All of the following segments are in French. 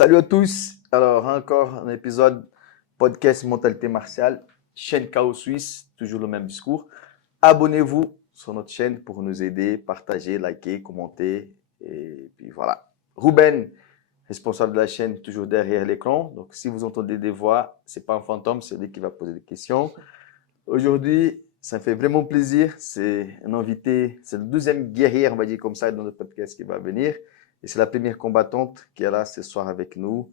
Salut à tous. Alors, encore un épisode podcast Mentalité martiale, chaîne Chaos Suisse, toujours le même discours. Abonnez-vous sur notre chaîne pour nous aider, partager, liker, commenter. Et puis voilà. Ruben, responsable de la chaîne, toujours derrière l'écran. Donc, si vous entendez des voix, c'est pas un fantôme, c'est lui qui va poser des questions. Aujourd'hui, ça me fait vraiment plaisir. C'est un invité, c'est le deuxième guerrier, on va dire comme ça, dans notre podcast qui va venir. Et c'est la première combattante qui est là ce soir avec nous.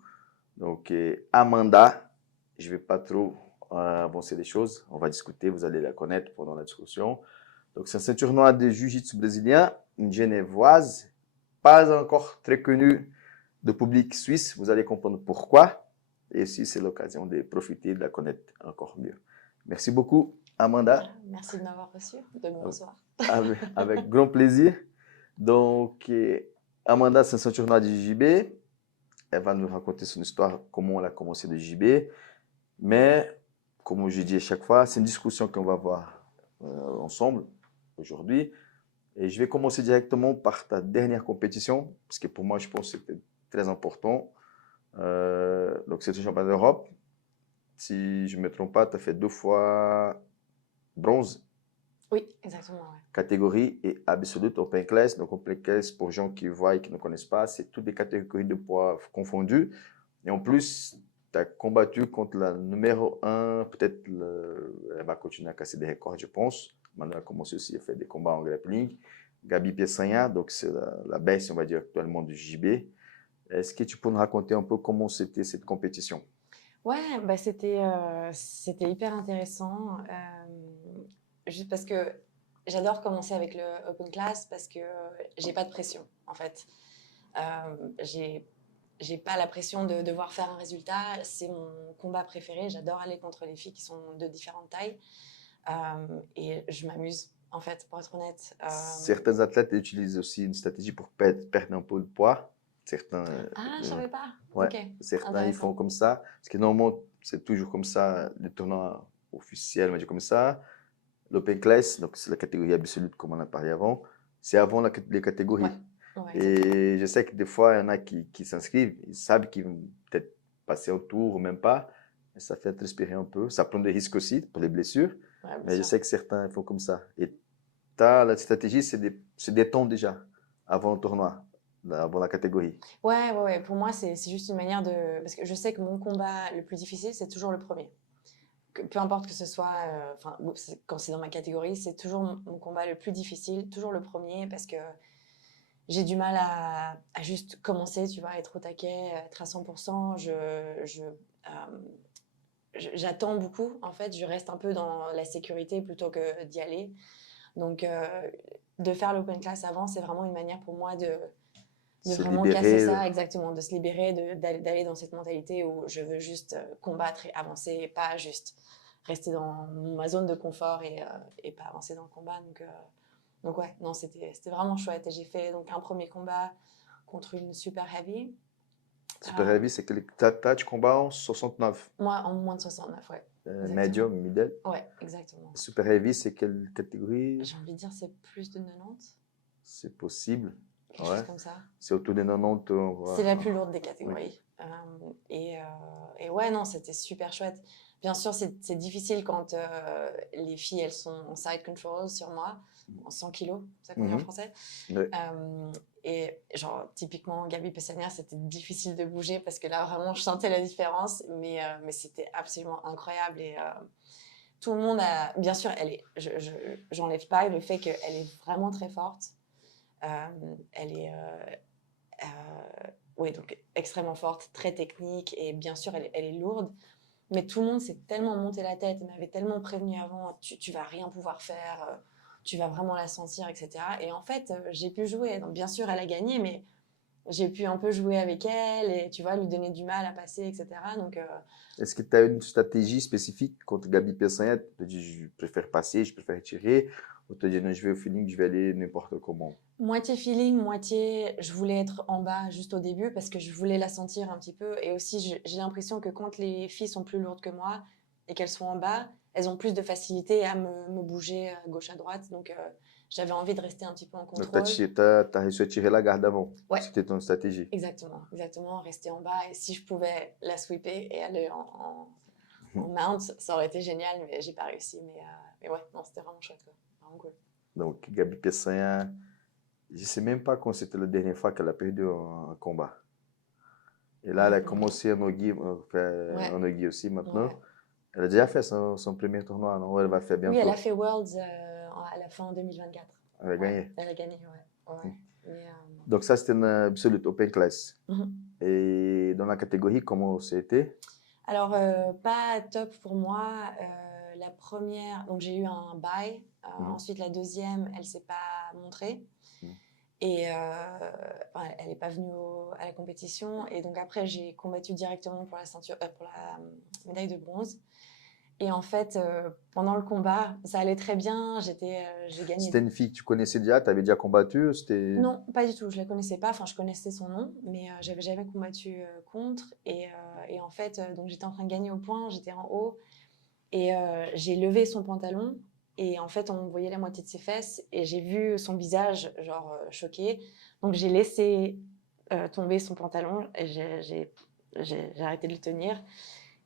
Donc, Amanda, je ne vais pas trop avancer les choses. On va discuter, vous allez la connaître pendant la discussion. Donc, c'est un ceinture noire de Jiu-Jitsu brésilien, une Genevoise, pas encore très connue de public suisse. Vous allez comprendre pourquoi. Et aussi, c'est l'occasion de profiter de la connaître encore mieux. Merci beaucoup, Amanda. Merci de m'avoir reçu. De me recevoir. Avec grand plaisir. Donc, Amanda, c'est un ceinture noire de JB. Elle va nous raconter son histoire, comment elle a commencé le JB. Mais, comme je dis à chaque fois, c'est une discussion qu'on va avoir ensemble aujourd'hui. Et je vais commencer directement par ta dernière compétition, parce que pour moi, je pense que c'était très important. Donc, c'est le championnat d'Europe. Si je ne me trompe pas, tu as fait 2 fois bronze. Oui, exactement. Ouais. Catégorie et absolute open class. Donc, open class, pour gens qui voient et qui ne connaissent pas, c'est toutes les catégories de poids confondues. Et en plus, tu as combattu contre la numéro 1. Peut-être elle va continuer à casser des records, je pense. Maintenant, elle a commencé aussi à faire des combats en grappling. Gabi Peçanha, donc c'est la baisse, on va dire, actuellement du JB. Est-ce que tu peux nous raconter un peu comment c'était cette compétition? Ouais, bah c'était hyper intéressant. Juste parce que j'adore commencer avec le open class parce que j'ai pas de pression en fait. J'ai pas la pression de devoir faire un résultat. C'est mon combat préféré. J'adore aller contre les filles qui sont de différentes tailles et je m'amuse en fait, pour être honnête. Certains athlètes utilisent aussi une stratégie pour perdre un peu de poids. Certains, Ah, je savais pas. ouais, Ok, certains ils font intéressant. comme ça. Parce que normalement, c'est toujours comme ça, les tournois officiels, on va dire comme ça. L'Open Class, donc c'est la catégorie absolue comme on a parlé avant, c'est avant les Ouais, catégories. ouais, exactement. Et je sais que des fois, il y en a qui s'inscrivent, ils savent qu'ils vont peut-être passer au tour ou même pas. Et ça fait respirer un peu. Ça prend des risques aussi pour les blessures. Ouais, bien Mais je sûr. sais que certains font comme ça. Et la stratégie, c'est des temps déjà, avant le tournoi, avant la catégorie. Ouais, ouais, ouais. Pour moi, c'est juste une manière de. Parce que je sais que mon combat le plus difficile, c'est toujours le premier. Peu importe que ce soit. Enfin, quand c'est dans ma catégorie, c'est toujours mon combat le plus difficile, toujours le premier, parce que j'ai du mal à juste commencer, tu vois, être au taquet, être à 100%. J'attends beaucoup, en fait. Je reste un peu dans la sécurité plutôt que d'y aller. Donc, de faire l'open class avant, c'est vraiment une manière pour moi de Se vraiment casser libérer. ça, exactement, de se libérer, d'aller dans cette mentalité où je veux juste combattre et avancer, et pas juste rester dans ma zone de confort et pas avancer dans le combat. Donc ouais, non, c'était vraiment chouette. Et j'ai fait donc un premier combat contre une super heavy. Super Heavy, c'est que tu combats en 69. Moi, en moins de 69, ouais, exactement. Medium, middle. Ouais, exactement. Super Heavy, c'est quelle catégorie? J'ai envie de dire c'est plus de 90, C'est possible. quelque chose Ouais. comme ça. C'est autour des 90. C'est la plus lourde des Oui. catégories. Et ouais, non, c'était super chouette. Bien sûr, c'est difficile quand les filles, elles sont en side control sur moi, en 100 kilos, c'est ça qu'on dit en français. Ouais. Et genre, typiquement, Gabi Peçanha, c'était difficile de bouger parce que là, vraiment, je sentais la différence, mais c'était absolument incroyable. Et tout le monde a. Bien sûr, j'enlève pas le fait qu'elle est vraiment très forte. Elle est. Oui, donc extrêmement forte, très technique, et bien sûr, elle est lourde. Mais tout le monde s'est tellement monté la tête, m'avait tellement prévenu avant, tu vas rien pouvoir faire, tu vas vraiment la sentir, etc. Et en fait, j'ai pu jouer. Donc, bien sûr, elle a gagné, mais j'ai pu un peu jouer avec elle et, tu vois, lui donner du mal à passer, etc. Donc, Est-ce que tu as une stratégie spécifique contre Gabi Peçanha? Tu te dis, je préfère passer, je préfère tirer, ou tu te dis, non, je vais au feeling, je vais aller n'importe comment? moitié feeling, moitié je voulais être en bas juste au début parce que je voulais la sentir un petit peu. Et aussi, j'ai l'impression que quand les filles sont plus lourdes que moi et qu'elles sont en bas, elles ont plus de facilité à me bouger à gauche, à droite. Donc, j'avais envie de rester un petit peu en Donc, contrôle. tu as réussi à tirer la garde avant. Ouais. C'était ton stratégie. Exactement, rester en bas. Et si je pouvais la sweeper et aller en mount, ça aurait été génial, mais j'ai pas réussi. Mais ouais, non, c'était vraiment chouette, quoi. Vraiment cool. Donc, Gabi Pessanha, je sais même pas quand c'était la dernière fois qu'elle a perdu un combat. Et là, elle a commencé en Ogi, en Ogi aussi maintenant. Ouais. Elle a déjà fait son premier tournoi, non? Elle va faire bientôt. Oui, elle a fait Worlds à la fin 2024. Elle a gagné. Elle a gagné, ouais. Mais, Donc ça, c'était une Absolute Open Class. mhm. Et dans la catégorie, comment c'était? Alors, pas top pour moi. La première, donc j'ai eu un bye. Ensuite, la deuxième, elle s'est pas montrée. Et elle n'est pas venue à la compétition. Et donc après, j'ai combattu directement pour la ceinture, pour la médaille de bronze. Et en fait, pendant le combat, ça allait très bien. J'ai gagné. C'était une fille que tu connaissais déjà? Tu avais déjà combattu? Non, pas du tout. Je la connaissais pas. Enfin, je connaissais son nom, mais j'avais jamais combattu contre. Et en fait, donc j'étais en train de gagner au point. J'étais en haut et j'ai levé son pantalon. Et en fait, on voyait la moitié de ses fesses et j'ai vu son visage, genre choqué. Donc j'ai laissé tomber son pantalon et j'ai arrêté de le tenir.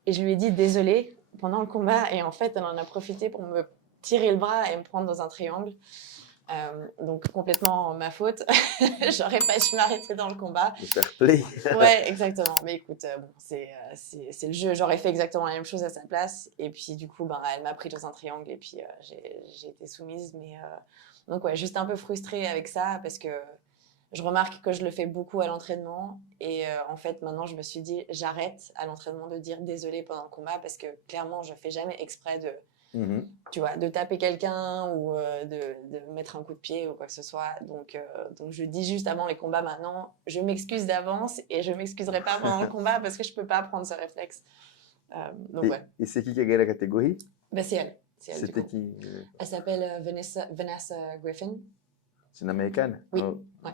Et je lui ai dit désolée pendant le combat. Et en fait, elle en a profité pour me tirer le bras et me prendre dans un triangle. Donc complètement ma faute. J'aurais pas dû m'arrêter dans le combat. Le fair play. Ouais, exactement. Mais écoute, bon, c'est le jeu. J'aurais fait exactement la même chose à sa place. Et puis du coup, elle m'a pris dans un triangle et puis j'ai été soumise. Mais donc ouais, juste un peu frustrée avec ça parce que je remarque que je le fais beaucoup à l'entraînement. Et en fait, maintenant, je me suis dit, j'arrête à l'entraînement de dire désolé pendant le combat parce que clairement, je fais jamais exprès de tu vois, de taper quelqu'un ou de mettre un coup de pied ou quoi que ce soit. Donc je dis juste avant les combats maintenant, je m'excuse d'avance et je m'excuserai pas pendant le combat parce que je peux pas prendre ce réflexe. Donc ouais. Et c'est qui a gagné la catégorie? C'est elle. C'était qui? Elle s'appelle Vanessa Griffin. C'est une américaine? Oui. Oh. Ouais.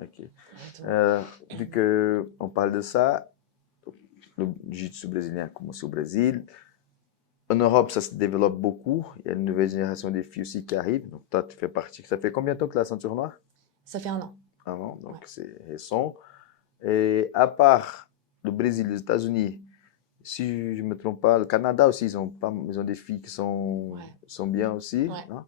Ok. Vu qu'on parle de ça, le jiu-jitsu brésilien a commencé au Brésil. En Europe, ça se développe beaucoup. Il y a une nouvelle génération de filles aussi qui arrive. Donc, toi, tu fais partie. Ça fait combien de temps que la ceinture noire? Ça fait 1 an. 1 an, donc c'est récent. Et à part le Brésil, les États-Unis, si je ne me trompe pas, le Canada aussi, ils ont des filles qui sont bien aussi. Ouais. Hein?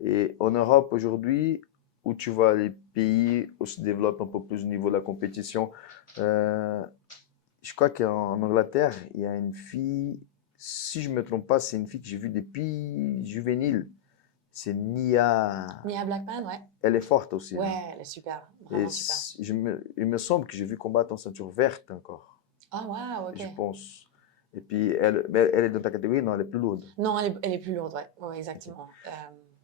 Et en Europe, aujourd'hui, où tu vois les pays où se développe un peu plus au niveau de la compétition, je crois qu'en Angleterre, il y a une fille, si je ne me trompe pas, c'est une fille que j'ai vue depuis juvénile. C'est Nia. Nia Blackman, ouais. Elle est forte aussi. Ouais, hein. elle est super. Vraiment super. Il me semble que j'ai vu combattre en ceinture verte encore. Ah, waouh, ok. Je pense. Et puis, elle est dans ta catégorie? Non, elle est plus lourde. Non, elle est plus lourde, ouais. Ouais, exactement.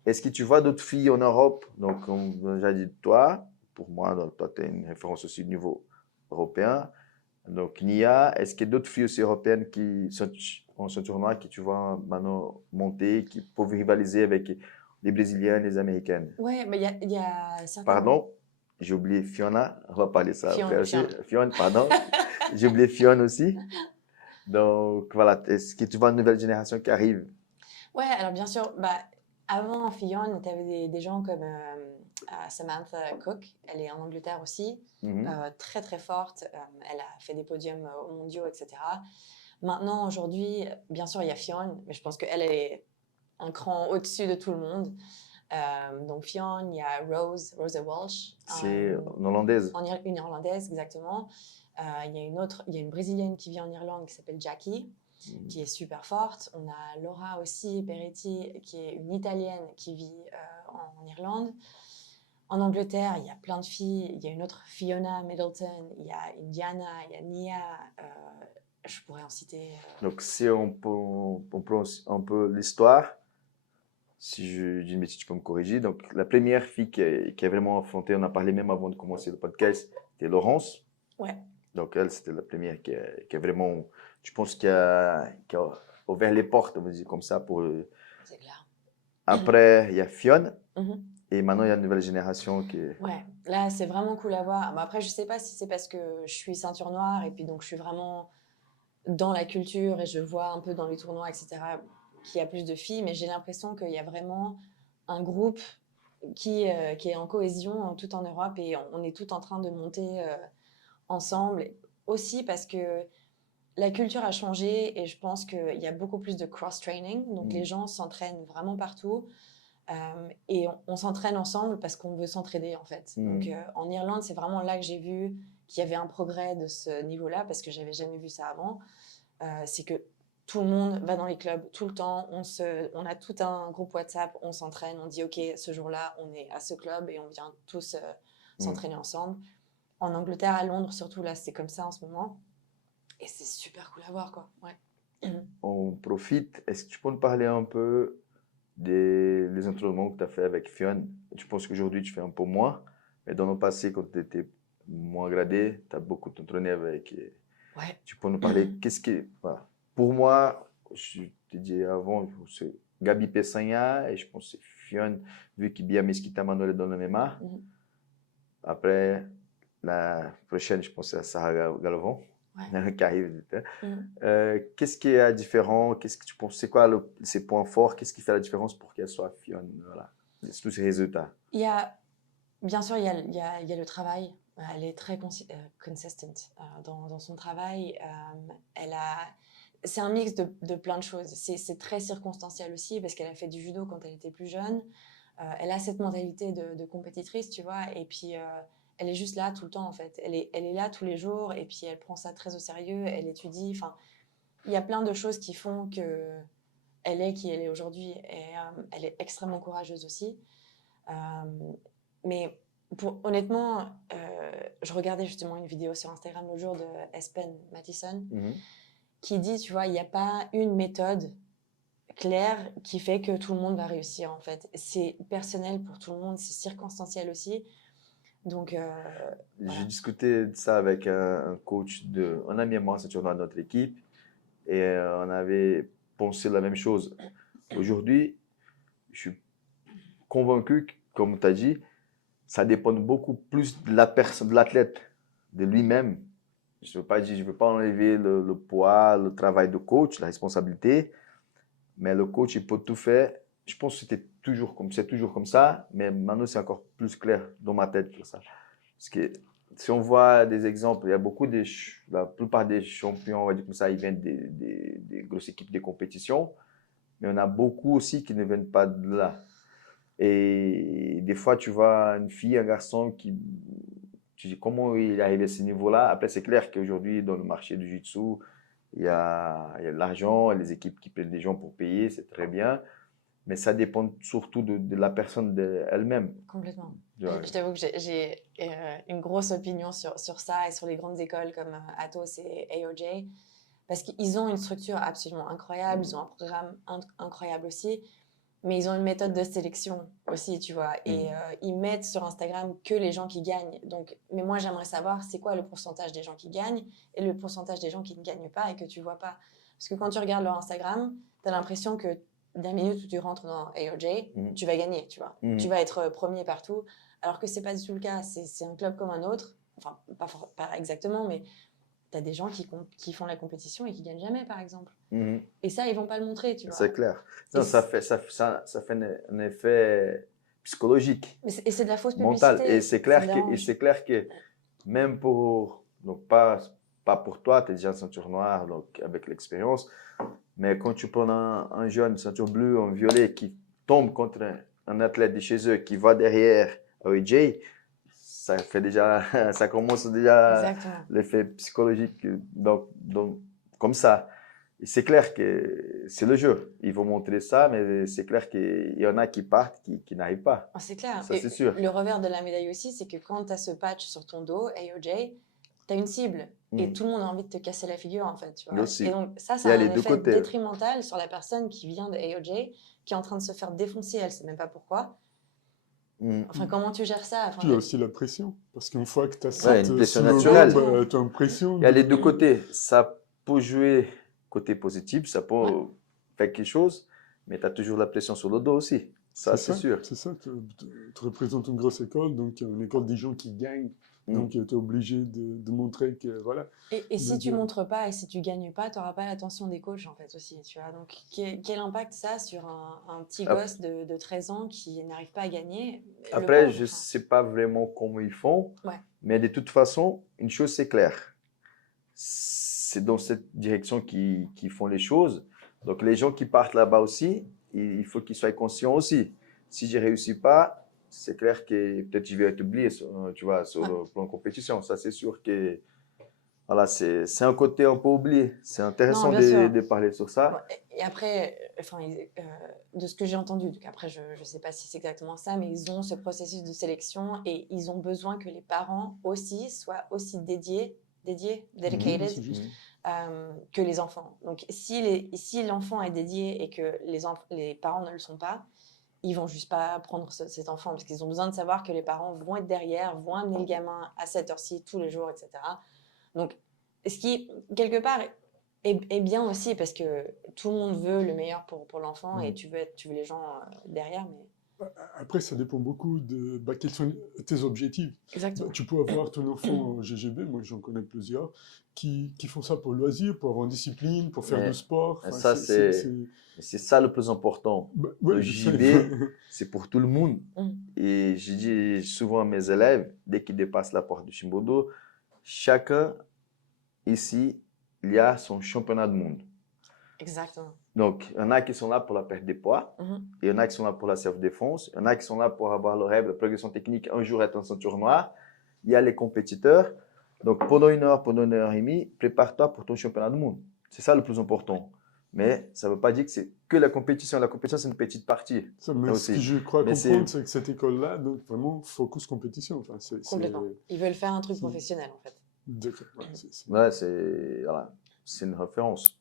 Est-ce que tu vois d'autres filles en Europe? Donc, comme j'ai dit, toi, pour moi, donc, toi, tu es une référence aussi au niveau européen. Donc, Nia, est-ce qu'il y a d'autres filles aussi européennes qui sont en ceinture noire que tu vois maintenant monter, qui peuvent rivaliser avec les Brésiliennes, les Américaines? Ouais, mais il y a certaines... Pardon, j'ai oublié Fiona. On va parler de ça après aussi. Fiona, pardon. J'ai oublié Fiona aussi. Donc, voilà. Est-ce que tu vois une nouvelle génération qui arrive? Ouais, alors bien sûr, avant Fillon, tu avais des gens comme Samantha Cook, elle est en Angleterre aussi, très très forte, elle a fait des podiums mondiaux, etc. Maintenant, aujourd'hui, bien sûr, il y a Fionn, mais je pense qu'elle est un cran au-dessus de tout le monde. Donc Fionn, il y a Rosa Walsh. C'est une Hollandaise. Une Irlandaise, exactement. Il y a une Brésilienne qui vit en Irlande qui s'appelle Jackie, qui est super forte. On a Laura aussi, Peretti, qui est une Italienne qui vit en Irlande. En Angleterre, il y a plein de filles. Il y a une autre Fiona Middleton, il y a Indiana, il y a Nia. Je pourrais en citer. Donc, si on prend un peu l'histoire, si je dis une bêtise, tu peux me corriger. Donc, la première fille qui a vraiment affronté, on a parlé même avant de commencer le podcast, c'était Laurence. Ouais. Donc, elle, c'était la première qui a vraiment, je pense, qui a ouvert les portes, on va dire comme ça. C'est clair. Après, il y a Fionn. Et maintenant, il y a une nouvelle génération qui est... Ouais, là, c'est vraiment cool à voir. Après, je ne sais pas si c'est parce que je suis ceinture noire et puis donc je suis vraiment dans la culture et je vois un peu dans les tournois, etc., qu'il y a plus de filles. Mais j'ai l'impression qu'il y a vraiment un groupe qui est en cohésion tout en Europe et on est tout en train de monter ensemble. Aussi parce que la culture a changé et je pense qu'il y a beaucoup plus de cross-training. Donc, les gens s'entraînent vraiment partout. Et on s'entraîne ensemble parce qu'on veut s'entraider, en fait. Donc, en Irlande, c'est vraiment là que j'ai vu qu'il y avait un progrès de ce niveau-là parce que je n'avais jamais vu ça avant. C'est que tout le monde va dans les clubs tout le temps. On a tout un groupe WhatsApp, on s'entraîne, on dit « Ok, ce jour-là, on est à ce club et on vient tous s'entraîner ensemble. » En Angleterre, à Londres, surtout, là, c'est comme ça en ce moment. Et c'est super cool à voir, quoi. Ouais. On profite. Est-ce que tu peux nous parler un peu des entraînements que tu as fait avec Fionn? Je pense qu'aujourd'hui, tu fais un peu moins. Mais dans le passé, quand tu étais moins gradé, tu as beaucoup entraîné avec. Ouais. Tu peux nous parler, qu'est-ce que. Voilà. Pour moi, je te dis avant, c'est Gabi Peçanha et je pense que c'est Fionn, vu qu'il y a Mesquita Manuel dans le MMA. Après, la prochaine, je pense que c'est Sarah Galvão, qui arrive. Qu'est-ce qui est différent? Qu'est-ce que tu penses? C'est quoi ses points forts? Qu'est-ce qui fait la différence pour qu'elle soit Fionn? Voilà. Tous ces résultats. Bien sûr, il y a le travail. Elle est très consistent dans son travail. C'est un mix de plein de choses. C'est très circonstanciel aussi parce qu'elle a fait du judo quand elle était plus jeune. Elle a cette mentalité de compétitrice, tu vois. Et puis, elle est juste là tout le temps, en fait. Elle est là tous les jours et puis elle prend ça très au sérieux. Elle étudie. Enfin, il y a plein de choses qui font qu'elle est qui elle est aujourd'hui. Et elle est extrêmement courageuse aussi. Mais honnêtement, je regardais justement une vidéo sur Instagram le jour de Espen Mathisen qui dit, tu vois, il n'y a pas une méthode claire qui fait que tout le monde va réussir, en fait. C'est personnel pour tout le monde, c'est circonstanciel aussi. Donc, j'ai discuté de ça avec un coach, un ami à moi, c'est toujours dans notre équipe, et on avait pensé la même chose. Aujourd'hui, je suis convaincu que, comme tu as dit, ça dépend beaucoup plus de la personne, de l'athlète, de lui-même. Je ne veux pas enlever le poids, le travail de coach, la responsabilité, mais le coach, il peut tout faire. Je pense que c'est toujours comme ça, mais maintenant, c'est encore plus clair dans ma tête pour ça. Parce que si on voit des exemples, il y a la plupart des champions, on va dire comme ça, ils viennent des grosses équipes de compétition, mais on a beaucoup aussi qui ne viennent pas de là. Et des fois, tu vois une fille, un garçon qui. Tu dis comment il est arrivé à ce niveau-là. Après, c'est clair qu'aujourd'hui, dans le marché du jiu-jitsu, il y a de l'argent, les équipes qui prennent des gens pour payer, c'est très bien. Mais ça dépend surtout de la personne elle-même. Complètement. Je t'avoue que j'ai une grosse opinion sur ça et sur les grandes écoles comme Atos et AOJ. Parce qu'ils ont une structure absolument incroyable, ils ont un programme incroyable aussi. Mais ils ont une méthode de sélection aussi, tu vois. Et ils mettent sur Instagram que les gens qui gagnent. Donc, mais moi, j'aimerais savoir c'est quoi le pourcentage des gens qui gagnent et le pourcentage des gens qui ne gagnent pas et que tu vois pas. Parce que quand tu regardes leur Instagram, tu as l'impression que d'un minute où tu rentres dans AOJ, tu vas gagner, tu vois. Tu vas être premier partout. Alors que c'est pas du tout le cas. C'est un club comme un autre. Enfin, pas exactement, mais tu as des gens qui font la compétition et qui gagnent jamais, par exemple. Et ça, ils vont pas le montrer, tu vois. C'est clair. Non, ça fait un effet psychologique. Et c'est de la fausse mental. publicité. Et c'est clair que même donc pas pour toi, tu es déjà ceinture noire, donc avec l'expérience, mais quand tu prends un jeune ceinture bleue, un violet qui tombe contre un athlète de chez eux qui va derrière OJ, ça commence déjà l'effet psychologique donc comme ça. Et c'est clair que c'est le jeu. Ils vont montrer ça, mais c'est clair qu'il y en a qui partent, qui n'arrivent pas. C'est clair. Ça, c'est sûr. Le revers de la médaille aussi, c'est que quand tu as ce patch sur ton dos, AOJ, tu as une cible. Et tout le monde a envie de te casser la figure, en fait. Tu vois. Et donc, ça a un effet détrimental sur la personne qui vient de AOJ, qui est en train de se faire défoncer, elle ne sait même pas pourquoi. Enfin, comment tu gères ça? Puis il y a aussi la pression. Parce qu'une fois que tu as cette une pression naturelle, tu as une pression. Il y a les deux côtés. Ça peut jouer côté positif, ça peut faire quelque chose, mais tu as toujours la pression sur le dos aussi. Ça, c'est sûr. C'est ça, tu représentes une grosse école, donc une école des gens qui gagnent. Donc, tu es obligé de montrer que, voilà. Et si tu montres pas et si tu gagnes pas, tu n'auras pas l'attention des coachs, en fait, aussi, tu vois. Donc, quel impact ça sur un petit gosse de 13 ans qui n'arrive pas à gagner? Après, je sais pas vraiment comment ils font, Ouais. mais de toute façon, une chose c'est clair. C'est dans cette direction qu'ils font les choses. Donc, les gens qui partent là-bas aussi, il faut qu'ils soient conscients aussi. Si je réussis pas, c'est clair que peut-être je vais être oublié, tu vois, sur le plan compétition. Ça, c'est sûr que voilà, c'est un côté un peu oublié. C'est intéressant de parler sur ça. Et après, enfin, de ce que j'ai entendu, donc après, je ne sais pas si c'est exactement ça, mais ils ont ce processus de sélection et ils ont besoin que les parents aussi soient aussi dedicated, que les enfants. Donc, si l'enfant est dédié et que les parents ne le sont pas, ils vont juste pas prendre cet enfant parce qu'ils ont besoin de savoir que les parents vont être derrière, vont amener le gamin à cette heure-ci tous les jours, etc. Donc, ce qui, quelque part, est bien aussi parce que tout le monde veut le meilleur pour l'enfant et tu veux les gens derrière. Mais... Après, ça dépend beaucoup de quels sont tes objectifs. Exactement. Tu peux avoir ton enfant en GGB, moi j'en connais plusieurs, qui font ça pour le loisir, pour avoir une discipline, pour faire du sport. Enfin, c'est ça le plus important. Le JB, c'est pour tout le monde. Et je dis souvent à mes élèves, dès qu'ils dépassent la porte du Chimbodo, chacun ici, il y a son championnat du monde. Exactement. Donc, il y en a qui sont là pour la perte de poids, il y en a qui sont là pour la self-défense, il y en a qui sont là pour avoir le rêve, la progression technique, un jour être en ceinture noire. Il y a les compétiteurs. Donc, pendant une heure et demie, prépare-toi pour ton championnat du monde. C'est ça le plus important. Mais ça ne veut pas dire que c'est que la compétition. La compétition, c'est une petite partie. Mais ce que je crois comprendre, c'est que cette école-là, donc vraiment, focus compétition. Enfin, complètement. Ils veulent faire un truc professionnel, en fait. D'accord. Ouais, c'est une référence.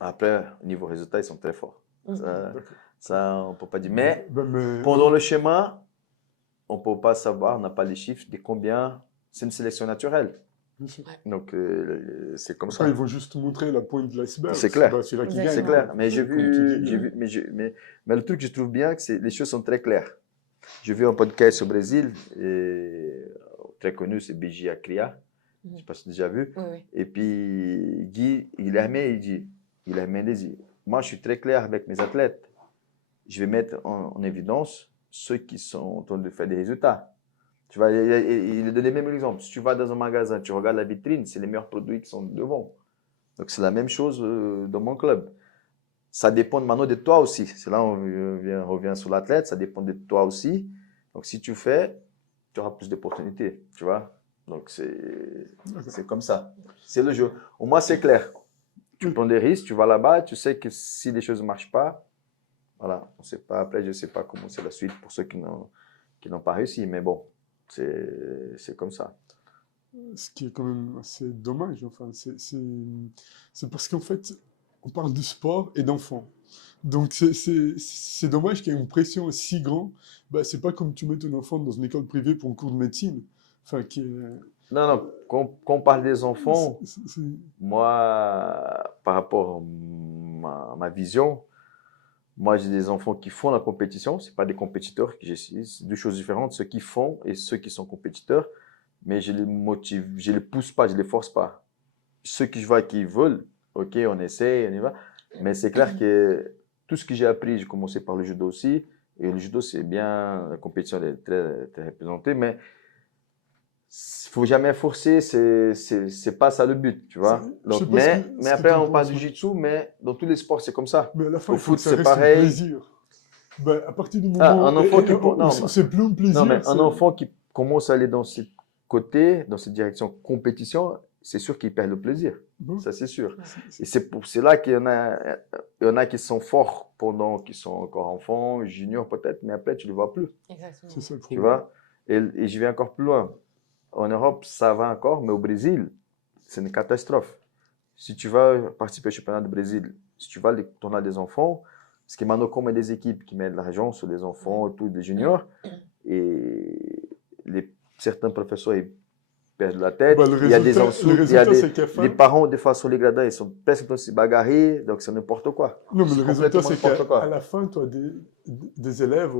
Après, au niveau résultat, ils sont très forts. Ça on ne peut pas dire. Mais pendant le chemin, on ne peut pas savoir, on n'a pas les chiffres de combien. C'est une sélection naturelle. Donc, c'est comme ça. Ils vont juste montrer la pointe de l'iceberg. C'est clair. C'est là qu'ils gagnent. C'est clair. Mais j'ai vu, mais le truc que je trouve bien, c'est que les choses sont très claires. J'ai vu un podcast au Brésil, très connu, c'est BJ Acria. Je ne sais pas si tu as déjà vu. Oui. Et puis, Guilherme dit, moi, je suis très clair avec mes athlètes. Je vais mettre en évidence ceux qui sont en train de faire des résultats. Tu vois, il donne le même exemple. Si tu vas dans un magasin, tu regardes la vitrine, c'est les meilleurs produits qui sont devant. Donc, c'est la même chose dans mon club. Ça dépend maintenant de toi aussi. C'est là on revient sur l'athlète. Ça dépend de toi aussi. Donc, si tu fais, tu auras plus d'opportunités. Tu vois. Donc, c'est comme ça. C'est le jeu. Au moins, c'est clair. Tu prends des risques, tu vas là-bas, tu sais que si les choses ne marchent pas, voilà. On sait pas, après, je ne sais pas comment c'est la suite pour ceux qui n'ont pas réussi. Mais bon, c'est comme ça. Ce qui est quand même assez dommage. Enfin, c'est parce qu'en fait, on parle de sport et d'enfants. Donc, c'est dommage qu'il y ait une pression si grande. C'est pas comme tu mets ton enfant dans une école privée pour un cours de médecine. Enfin, Non, quand on parle des enfants, moi, par rapport à ma vision, moi, j'ai des enfants qui font la compétition. Ce pas des compétiteurs. C'est deux choses différentes. Ceux qui font et ceux qui sont compétiteurs. Mais je les motive, je les pousse pas, je les force pas. Ceux qui je vois qui veulent, ok, on essaie, on y va. Mais c'est clair que tout ce que j'ai appris, j'ai commencé par le judo aussi. Et le judo, c'est bien, la compétition elle est très, très représentée. Mais il faut jamais forcer, c'est pas ça le but, tu vois. Donc, mais après, on parle du jiu-jitsu, mais dans tous les sports, c'est comme ça. Mais à la fin, au foot, c'est pareil. Plaisir. À partir du moment un enfant c'est plus un plaisir. Non, mais un enfant qui commence à aller dans ce côté, dans cette direction compétition, c'est sûr qu'il perd le plaisir. Ça, c'est sûr. Et c'est là qu'il y en a qui sont forts pendant qu'ils sont encore enfants, juniors peut-être, mais après, tu ne les vois plus. Exactement. C'est ça le Tu problème. vois? Et je vais encore plus loin. En Europe, ça va encore, mais au Brésil, c'est une catastrophe. Si tu vas participer au championnat du Brésil, si tu vas les tournois des enfants, parce que maintenant, comme il y a des équipes qui mettent de l'argent sur les enfants et tout, des juniors, et certains professeurs perdent la tête. Bah, le Il y a des résultat, ensous, il y a c'est qu'à les fin, parents, des fois, sur les gradins, ils sont presque aussi bagarrés, donc c'est n'importe quoi. non, mais C'est le résultat, complètement c'est n'importe qu'à quoi. la fin, tu as des élèves,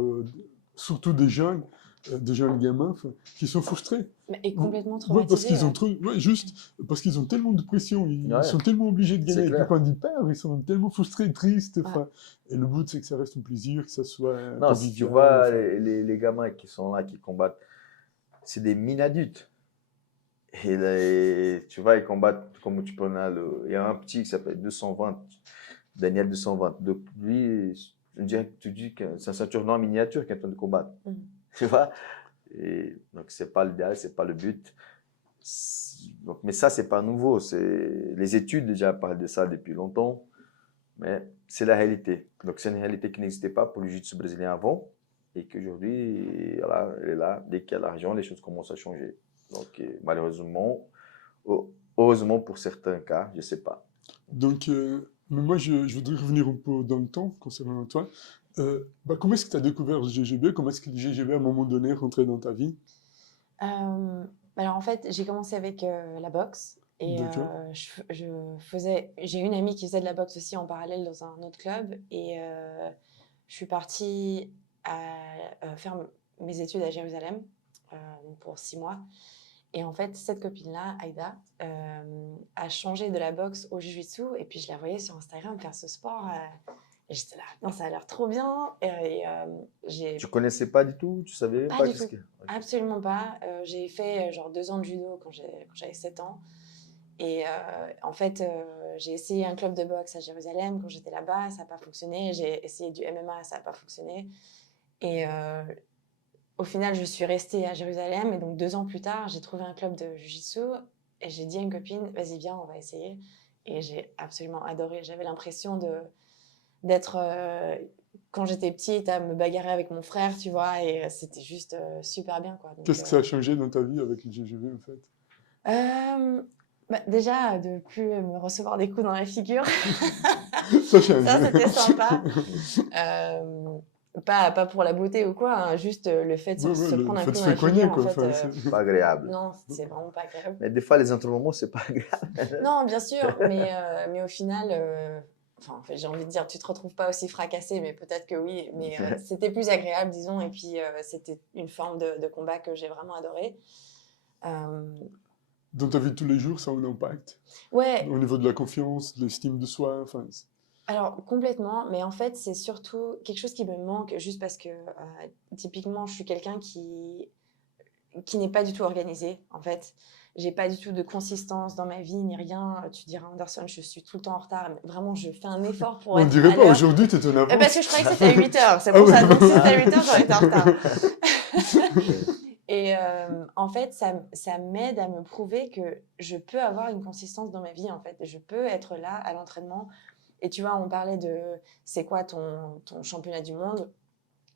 surtout des jeunes gamins, enfin, qui sont frustrés. Et complètement Ouais, parce traumatisé. qu'ils ont Ouais. trop, ouais, juste parce qu'ils ont tellement de pression, ils Ouais, sont tellement obligés de c'est gagner. Et puis clair. quand ils perdent, ils sont tellement frustrés, tristes. Ouais. Enfin, et le but, c'est que ça reste un plaisir, que ça soit Non, si tu convivial. vois Enfin, les gamins qui sont là, qui combattent, c'est des mini-adultes. Et tu vois, ils combattent comme tu peux là, il y a un petit qui s'appelle 220, Daniel 220. Donc lui, tu dis que c'est un ceinture noire miniature qui est en train de combattre. Mhm. Tu vois? Et donc c'est pas l'idéal, c'est pas le but. Donc, mais ça, c'est pas nouveau. Les études déjà parlent de ça depuis longtemps, mais c'est la réalité. Donc c'est une réalité qui n'existait pas pour le jiu-jitsu brésilien avant et qu'aujourd'hui, voilà, elle est là. Dès qu'il y a l'argent, les choses commencent à changer. Donc malheureusement, heureusement pour certains cas, je sais pas. donc, mais moi, je voudrais revenir un peu dans le temps concernant toi. Bah, comment est-ce que tu as découvert le GGB? Comment est-ce que le GGB, à un moment donné, est rentré dans ta vie? Alors en fait, j'ai commencé avec la boxe et D'accord. j'ai une amie qui faisait de la boxe aussi en parallèle dans un autre club et je suis partie à faire mes études à Jérusalem donc pour 6 mois. Et en fait, cette copine-là, Aïda, a changé de la boxe au jiu-jitsu et puis je la voyais sur Instagram faire ce sport. Et j'étais là, non, ça a l'air trop bien. J'ai Tu connaissais pas du tout? Tu savais même pas pas du qu'est-ce tout, que... Ok. absolument pas. J'ai fait genre 2 ans de judo quand j'avais 7 ans. Et en fait, j'ai essayé un club de boxe à Jérusalem quand j'étais là-bas, ça n'a pas fonctionné. J'ai essayé du MMA, ça n'a pas fonctionné. Et au final, je suis restée à Jérusalem. Et donc 2 ans plus tard, j'ai trouvé un club de jiu-jitsu. Et j'ai dit à une copine, vas-y, viens, on va essayer. Et j'ai absolument adoré. J'avais l'impression d'être, quand j'étais petite, à me bagarrer avec mon frère, tu vois. Et c'était juste super bien, quoi. Donc, Qu'est-ce que ça a changé dans ta vie avec le GGB, en fait? bah, déjà, de plus me recevoir des coups dans la figure. Ça change. Ça, c'était sympa. Pas pour la beauté ou quoi, hein, juste le fait de Ouais, ouais, se le prendre un fait coup de dans se la faire cogner, figure, en quoi. fait, Enfin, Pas agréable. non, c'est vraiment pas agréable. Mais des fois, les entraînements, c'est pas agréable. Non, bien sûr, mais au final, enfin, en fait, j'ai envie de dire, tu te retrouves pas aussi fracassé, mais peut-être que oui, mais c'était plus agréable, disons, et puis c'était une forme de combat que j'ai vraiment adoré. dans ta vie de tous les jours, ça a un impact. Ouais, Au niveau de la confiance, de l'estime de soi, enfin, alors complètement, mais en fait, c'est surtout quelque chose qui me manque, juste parce que typiquement, je suis quelqu'un qui n'est pas du tout organisé, en fait. J'ai pas du tout de consistance dans ma vie, ni rien. Tu diras, Anderson, je suis tout le temps en retard. Mais vraiment, je fais un effort pour on être dirait à pas, l'heure. aujourd'hui, tu es en avance. Parce que je croyais que c'était à 8 heures, c'est Ah pour ouais. ça. Donc si c'était à 8 heures, j'aurais été en retard. Et en fait, ça m'aide à me prouver que je peux avoir une consistance dans ma vie, en fait. Je peux être là à l'entraînement. Et tu vois, on parlait de c'est quoi ton championnat du monde.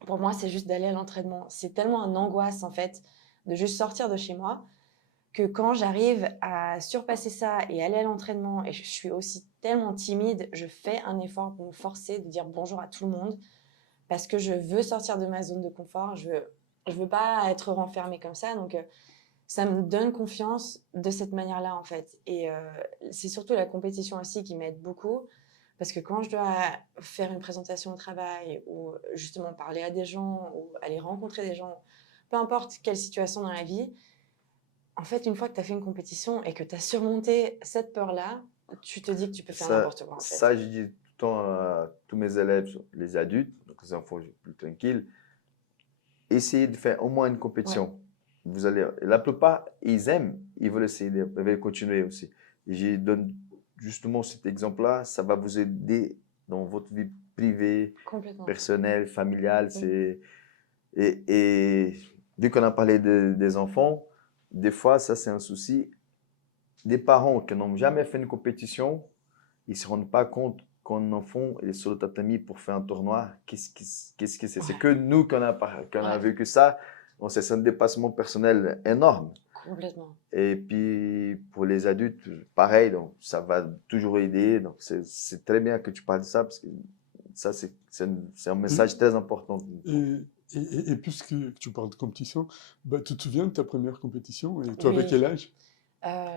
Pour moi, c'est juste d'aller à l'entraînement. C'est tellement une angoisse, en fait, de juste sortir de chez moi, que quand j'arrive à surpasser ça et aller à l'entraînement, et je suis aussi tellement timide, je fais un effort pour me forcer de dire bonjour à tout le monde, parce que je veux sortir de ma zone de confort, je veux pas être renfermée comme ça, donc ça me donne confiance de cette manière-là, en fait. Et c'est surtout la compétition aussi qui m'aide beaucoup, parce que quand je dois faire une présentation au travail, ou justement parler à des gens, ou aller rencontrer des gens, peu importe quelle situation dans la vie, en fait, une fois que tu as fait une compétition et que tu as surmonté cette peur-là, tu te dis que tu peux faire n'importe quoi, en fait. Ça, je dis tout le temps à tous mes élèves, les adultes, donc les enfants plus tranquilles, essayez de faire au moins une compétition. Ouais. Vous allez, la plupart, ils aiment, ils veulent essayer, ils veulent continuer aussi. Et je donne justement cet exemple-là, ça va vous aider dans votre vie privée, Complètement. personnelle, familiale. Et vu qu'on a parlé des enfants, des fois, ça c'est un souci. Des parents qui n'ont jamais fait une compétition, ils ne se rendent pas compte qu'un enfant est sur le tatami pour faire un tournoi. Qu'est-ce que c'est? C'est que nous qu'on a vécu ça. Donc, c'est un dépassement personnel énorme. Complètement. Et puis, pour les adultes, pareil, donc ça va toujours aider. Donc, c'est très bien que tu parles de ça parce que ça, c'est un message très important. Et Et puisque tu parles de compétition, bah, tu te souviens de ta première compétition et toi, avec Oui. quel âge?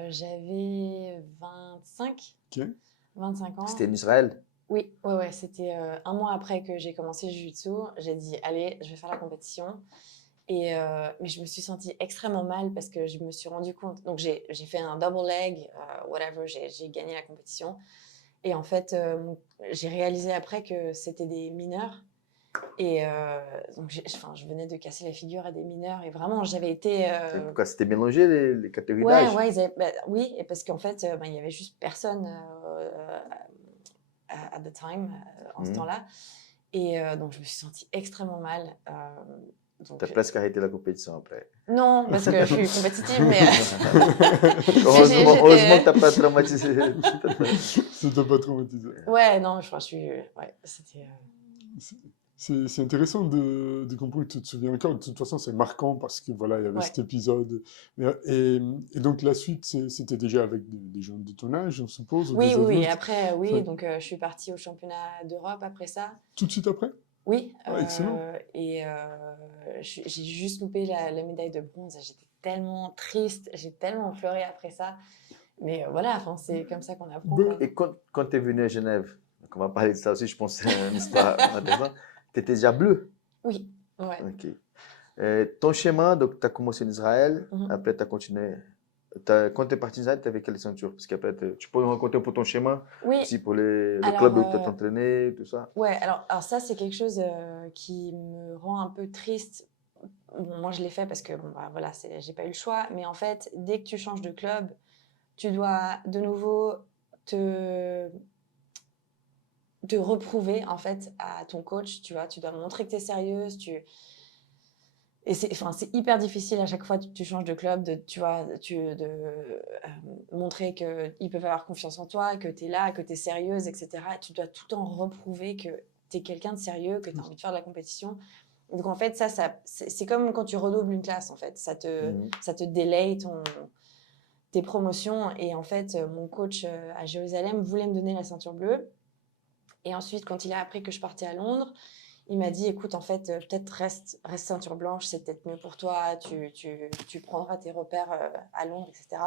J'avais 25, Ok. 25 C'était ans. en Israël. Oui, ouais, c'était un mois après que j'ai commencé le Jiu-Jitsu. J'ai dit, allez, je vais faire la compétition. Mais je me suis sentie extrêmement mal parce que je me suis rendu compte. Donc, j'ai fait un double leg, whatever, j'ai gagné la compétition. Et en fait, j'ai réalisé après que c'était des mineurs. Et donc, enfin, je venais de casser la figure à des mineurs. Et vraiment, j'avais été. Et pourquoi c'était mélangé les catégories Ouais, d'âge? ouais, oui, et parce qu'en fait, il y avait juste personne at the time, en ce Mhm. temps-là. Et donc, je me suis sentie extrêmement mal. T'as Donc, presque arrêté la compétition après. non, parce que je suis compétitive, mais Heureusement que j'étais. t'as pas traumatisé. Ça t'a pas traumatisé. Ouais, non, enfin, je suis. Ouais, c'était. C'est c'est intéressant de comprendre que tu te souviens encore. De toute façon, c'est marquant parce que voilà, il y avait Ouais. cet épisode. Et donc la suite, c'était déjà avec des gens de ton âge, on suppose, ou Oui, des oui, oui. Et adultes. après, oui, Enfin, donc je suis partie au championnat d'Europe après ça. tout de suite après? Oui, Ah, excellent. et j'ai juste loupé la médaille de bronze. J'étais tellement triste, j'ai tellement pleuré après ça. Mais voilà, enfin, c'est comme ça qu'on apprend, Ben, quoi. Et quand tu es venu à Genève, donc on va parler de ça aussi, je pense que c'est une histoire intéressante, tu étais déjà bleu. Oui, ouais. Ok. Ton schéma, donc tu as commencé en Israël, Mhm. après tu as continué. Quand tu es parti en Israël, tu avais quelle ceinture? Parce qu'après, tu peux nous raconter pour ton schéma, Oui, aussi pour le alors, club où tu as entraîné, tout ça. ouais, alors ça, c'est quelque chose qui me rend un peu triste. Bon, moi, je l'ai fait parce que, bon, bah, voilà, j'ai pas eu le choix. Mais en fait, dès que tu changes de club, tu dois de nouveau te, te reprouver, en fait, à ton coach, tu vois. Tu dois montrer que tu es sérieuse, et enfin, c'est hyper difficile à chaque fois que tu changes de club, tu vois, montrer qu'ils peuvent avoir confiance en toi, que tu es là, que tu es sérieuse, etc. Tu dois tout le temps reprouver que tu es quelqu'un de sérieux, que tu as envie de faire de la compétition. Donc en fait, c'est comme quand tu redoubles une classe, en fait. Mhm. Ça te délaye tes promotions. Et en fait, mon coach à Jérusalem voulait me donner la ceinture bleue. Et ensuite, quand il a appris que je partais à Londres, il m'a dit, écoute, en fait, peut-être reste ceinture blanche, c'est peut-être mieux pour toi, tu prendras tes repères à Londres, etc.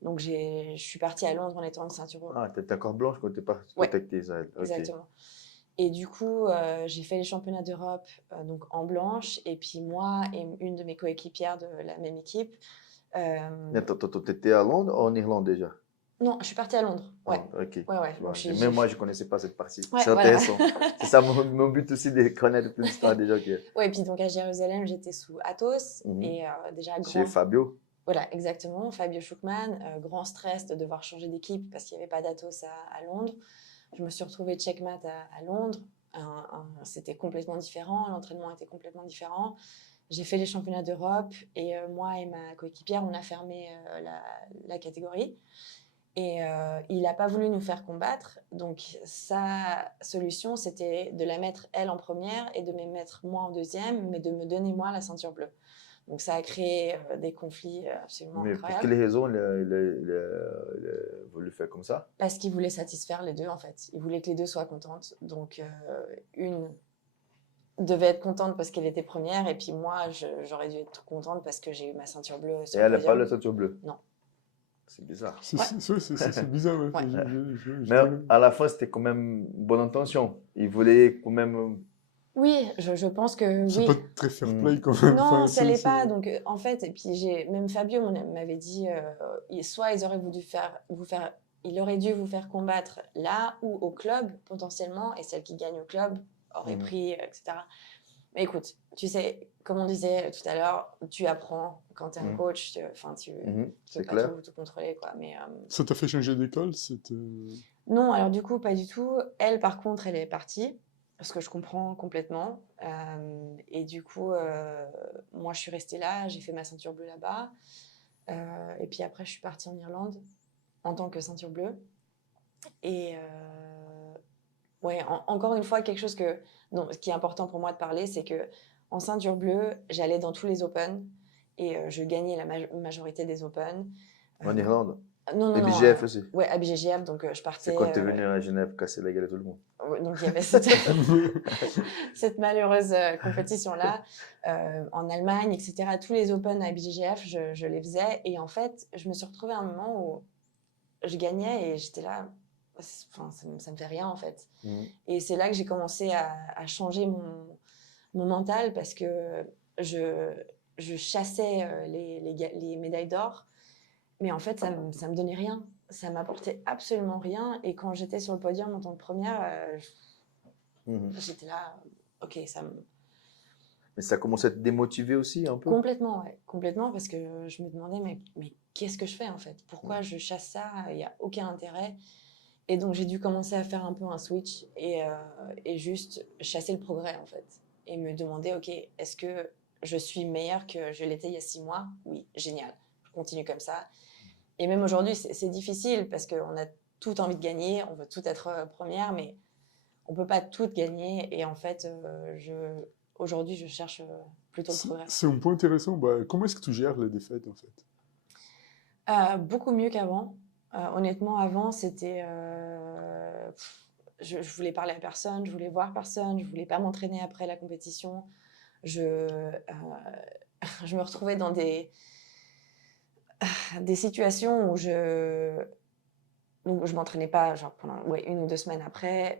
Donc, je suis partie à Londres en étant une ceinture. Ah, tu étais encore blanche quand tu Ouais, étais Israël. Ok. exactement. Et du coup, j'ai fait les championnats d'Europe donc en blanche. Et puis moi et une de mes coéquipières de la même équipe. Attends, tu étais à Londres ou en Irlande déjà? Non, je suis partie à Londres. Ouais, Ah, ok. ouais, ouais. Bon, Donc, même moi, je ne connaissais pas cette partie. Ouais, C'est voilà. intéressant. C'est ça mon but aussi de connaître plus d'histoire déjà. Ouais, et puis donc à Jérusalem, j'étais sous Athos. Mhm. Et déjà, Chez Fabio. Voilà, exactement. Fabio Schuckmann, grand stress de devoir changer d'équipe parce qu'il n'y avait pas d'Athos à Londres. Je me suis retrouvée checkmat à Londres. C'était complètement différent, l'entraînement était complètement différent. J'ai fait les championnats d'Europe et moi et ma coéquipière, on a fermé la catégorie. Et il n'a pas voulu nous faire combattre. Donc sa solution, c'était de la mettre elle en première et de me mettre moi en deuxième, mais de me donner moi la ceinture bleue. Donc ça a créé des conflits absolument Mais pour incroyables. quelles raisons il a voulu faire comme ça? Parce qu'il voulait satisfaire les deux, en fait. Il voulait que les deux soient contentes. Donc une devait être contente parce qu'elle était première, et puis moi, j'aurais dû être contente parce que j'ai eu ma ceinture bleue Et sur le elle n'a pas podium. la ceinture bleue. Non. C'est bizarre. Ouais. C'est bizarre, ouais. Ouais. Mais à la fin, c'était quand même bonne intention. Il voulait quand même. Oui, je pense que C'est oui. pas très fair play quand même. Non, Enfin, ça l'est pas. Donc, en fait, et puis même Fabio m'avait dit, soit ils auraient voulu il aurait dû vous faire combattre là ou au club potentiellement, et celle qui gagne au club aurait pris, etc. Mais écoute, tu sais, comme on disait tout à l'heure, tu apprends quand tu es un coach, tu peux C'est pas clair. tout contrôler, quoi. Mais ça t'a fait changer d'école? non, alors du coup, pas du tout. Elle, par contre, elle est partie, ce que je comprends complètement. Et du coup, moi, je suis restée là, j'ai fait ma ceinture bleue là-bas. Et puis après, je suis partie en Irlande en tant que ceinture bleue. Et ouais, encore une fois, quelque chose ce qui est important pour moi de parler, c'est que en ceinture bleue, j'allais dans tous les Open et je gagnais la majorité des Open. En Irlande. Non, Et non, BGF aussi. ouais, à BGF, donc je C'est partais. quand tu es venu à Genève casser la gueule à tout le monde. Donc il y avait cette malheureuse compétition-là en Allemagne, etc. Tous les Open à BJJF, je les faisais. Et en fait, je me suis retrouvée à un moment où je gagnais et j'étais là, enfin, ça me fait rien en fait. Et c'est là que j'ai commencé à changer mon mental parce que je chassais les médailles d'or, mais en fait, ça me donnait rien. Ça m'apportait absolument rien. Et quand j'étais sur le podium en tant que première, j'étais là, ok, Mais ça commence à te démotiver aussi un peu? Complètement, ouais. Complètement, parce que je me demandais, mais qu'est-ce que je fais en fait? Pourquoi je chasse ça? Il n'y a aucun intérêt. Et donc, j'ai dû commencer à faire un peu un switch et juste chasser le progrès en fait. Et me demander, ok, est-ce que je suis meilleure que je l'étais il y a 6 mois? Oui, génial. Je continue comme ça. Et même aujourd'hui, c'est difficile parce qu'on a tout envie de gagner, on veut tout être première, mais on ne peut pas tout gagner. Et en fait, aujourd'hui, je cherche plutôt le progrès. C'est un point intéressant. Bah, comment est-ce que tu gères les défaites, en fait? Beaucoup mieux qu'avant. Honnêtement, avant, c'était... je voulais parler à personne, je voulais voir personne, je voulais pas m'entraîner après la compétition. Je me retrouvais dans des situations où donc, je m'entraînais pas genre pendant 1 ou 2 semaines après.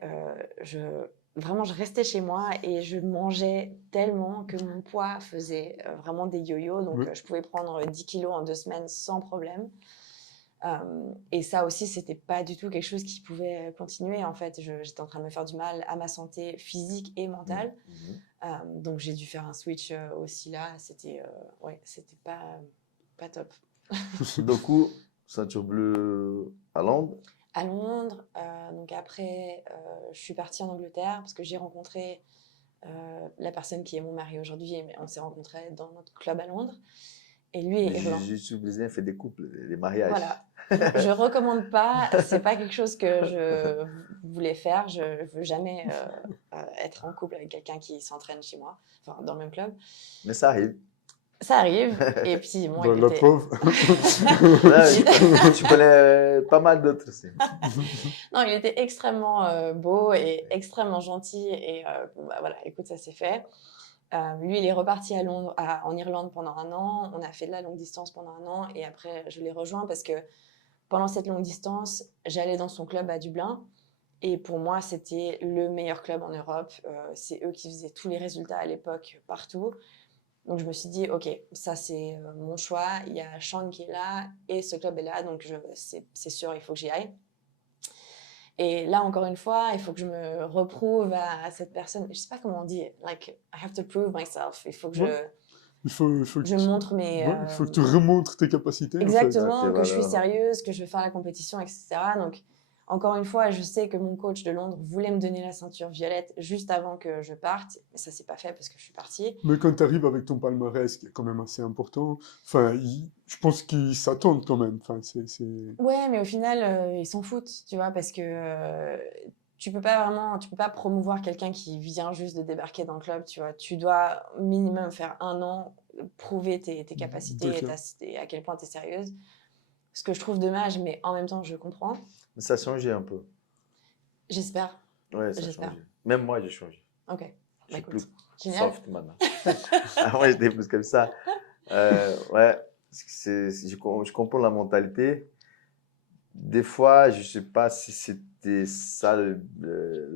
Vraiment, je restais chez moi et je mangeais tellement que mon poids faisait vraiment des yo-yo. Donc, Oui. je pouvais prendre 10 kilos en 2 semaines sans problème. Et ça aussi, c'était pas du tout quelque chose qui pouvait continuer. En fait, j'étais en train de me faire du mal à ma santé physique et mentale. Donc, j'ai dû faire un switch aussi là. C'était pas top. Sudoku, ceinture bleue à Londres. À Londres. Donc après, je suis partie en Angleterre parce que j'ai rencontré la personne qui est mon mari aujourd'hui. On s'est rencontrés dans notre club à Londres. Et lui est Le irlandais. jiu-jitsu brésilien fait des couples, des mariages. Voilà. Je recommande pas. C'est pas quelque chose que je voulais faire. Je veux jamais être en couple avec quelqu'un qui s'entraîne chez moi, enfin dans le même club. Mais ça arrive. Ça arrive. Et puis bon, Bah, il la était. preuve. Là, tu connais pas mal d'autres aussi. Non, il était extrêmement beau et extrêmement gentil. Et bon, bah, voilà, écoute, ça s'est fait. Lui, il est reparti à Londres, en Irlande pendant 1 an. On a fait de la longue distance pendant 1 an. Et après, je l'ai rejoint parce que pendant cette longue distance, j'allais dans son club à Dublin. Et pour moi, c'était le meilleur club en Europe. C'est eux qui faisaient tous les résultats à l'époque, partout. Donc, je me suis dit, OK, ça, c'est mon choix. Il y a Sean qui est là et ce club est là. Donc, c'est sûr, il faut que j'y aille. Et là, encore une fois, il faut que je me reprouve à cette personne. Je sais pas comment on dit. Like, I have to prove myself. Il faut que Il faut que je montre mes... il faut que tu remontres tes capacités, Exactement, en fait. que je suis Voilà. sérieuse, que je vais faire la compétition, etc. Donc, encore une fois, je sais que mon coach de Londres voulait me donner la ceinture violette juste avant que je parte. Mais ça s'est pas fait parce que je suis partie. Mais quand tu arrives avec ton palmarès, qui est quand même assez important, enfin, je pense qu'ils s'attendent quand même. Enfin, Ouais, mais au final, ils s'en foutent, tu vois, parce que tu peux pas promouvoir quelqu'un qui vient juste de débarquer dans le club, tu vois. Tu dois minimum faire 1 an, prouver tes capacités et à quel point tu es sérieuse. Ce que je trouve dommage, mais en même temps, je comprends. Mais ça a changé un peu. J'espère. Ouais, ça a J'espère. changé. Même moi, j'ai changé. Ok. Je Bah, suis écoute, plus génial. soft maintenant. Avant, j'étais plus comme ça. Ouais, je comprends la mentalité. Des fois, je ne sais pas si c'était ça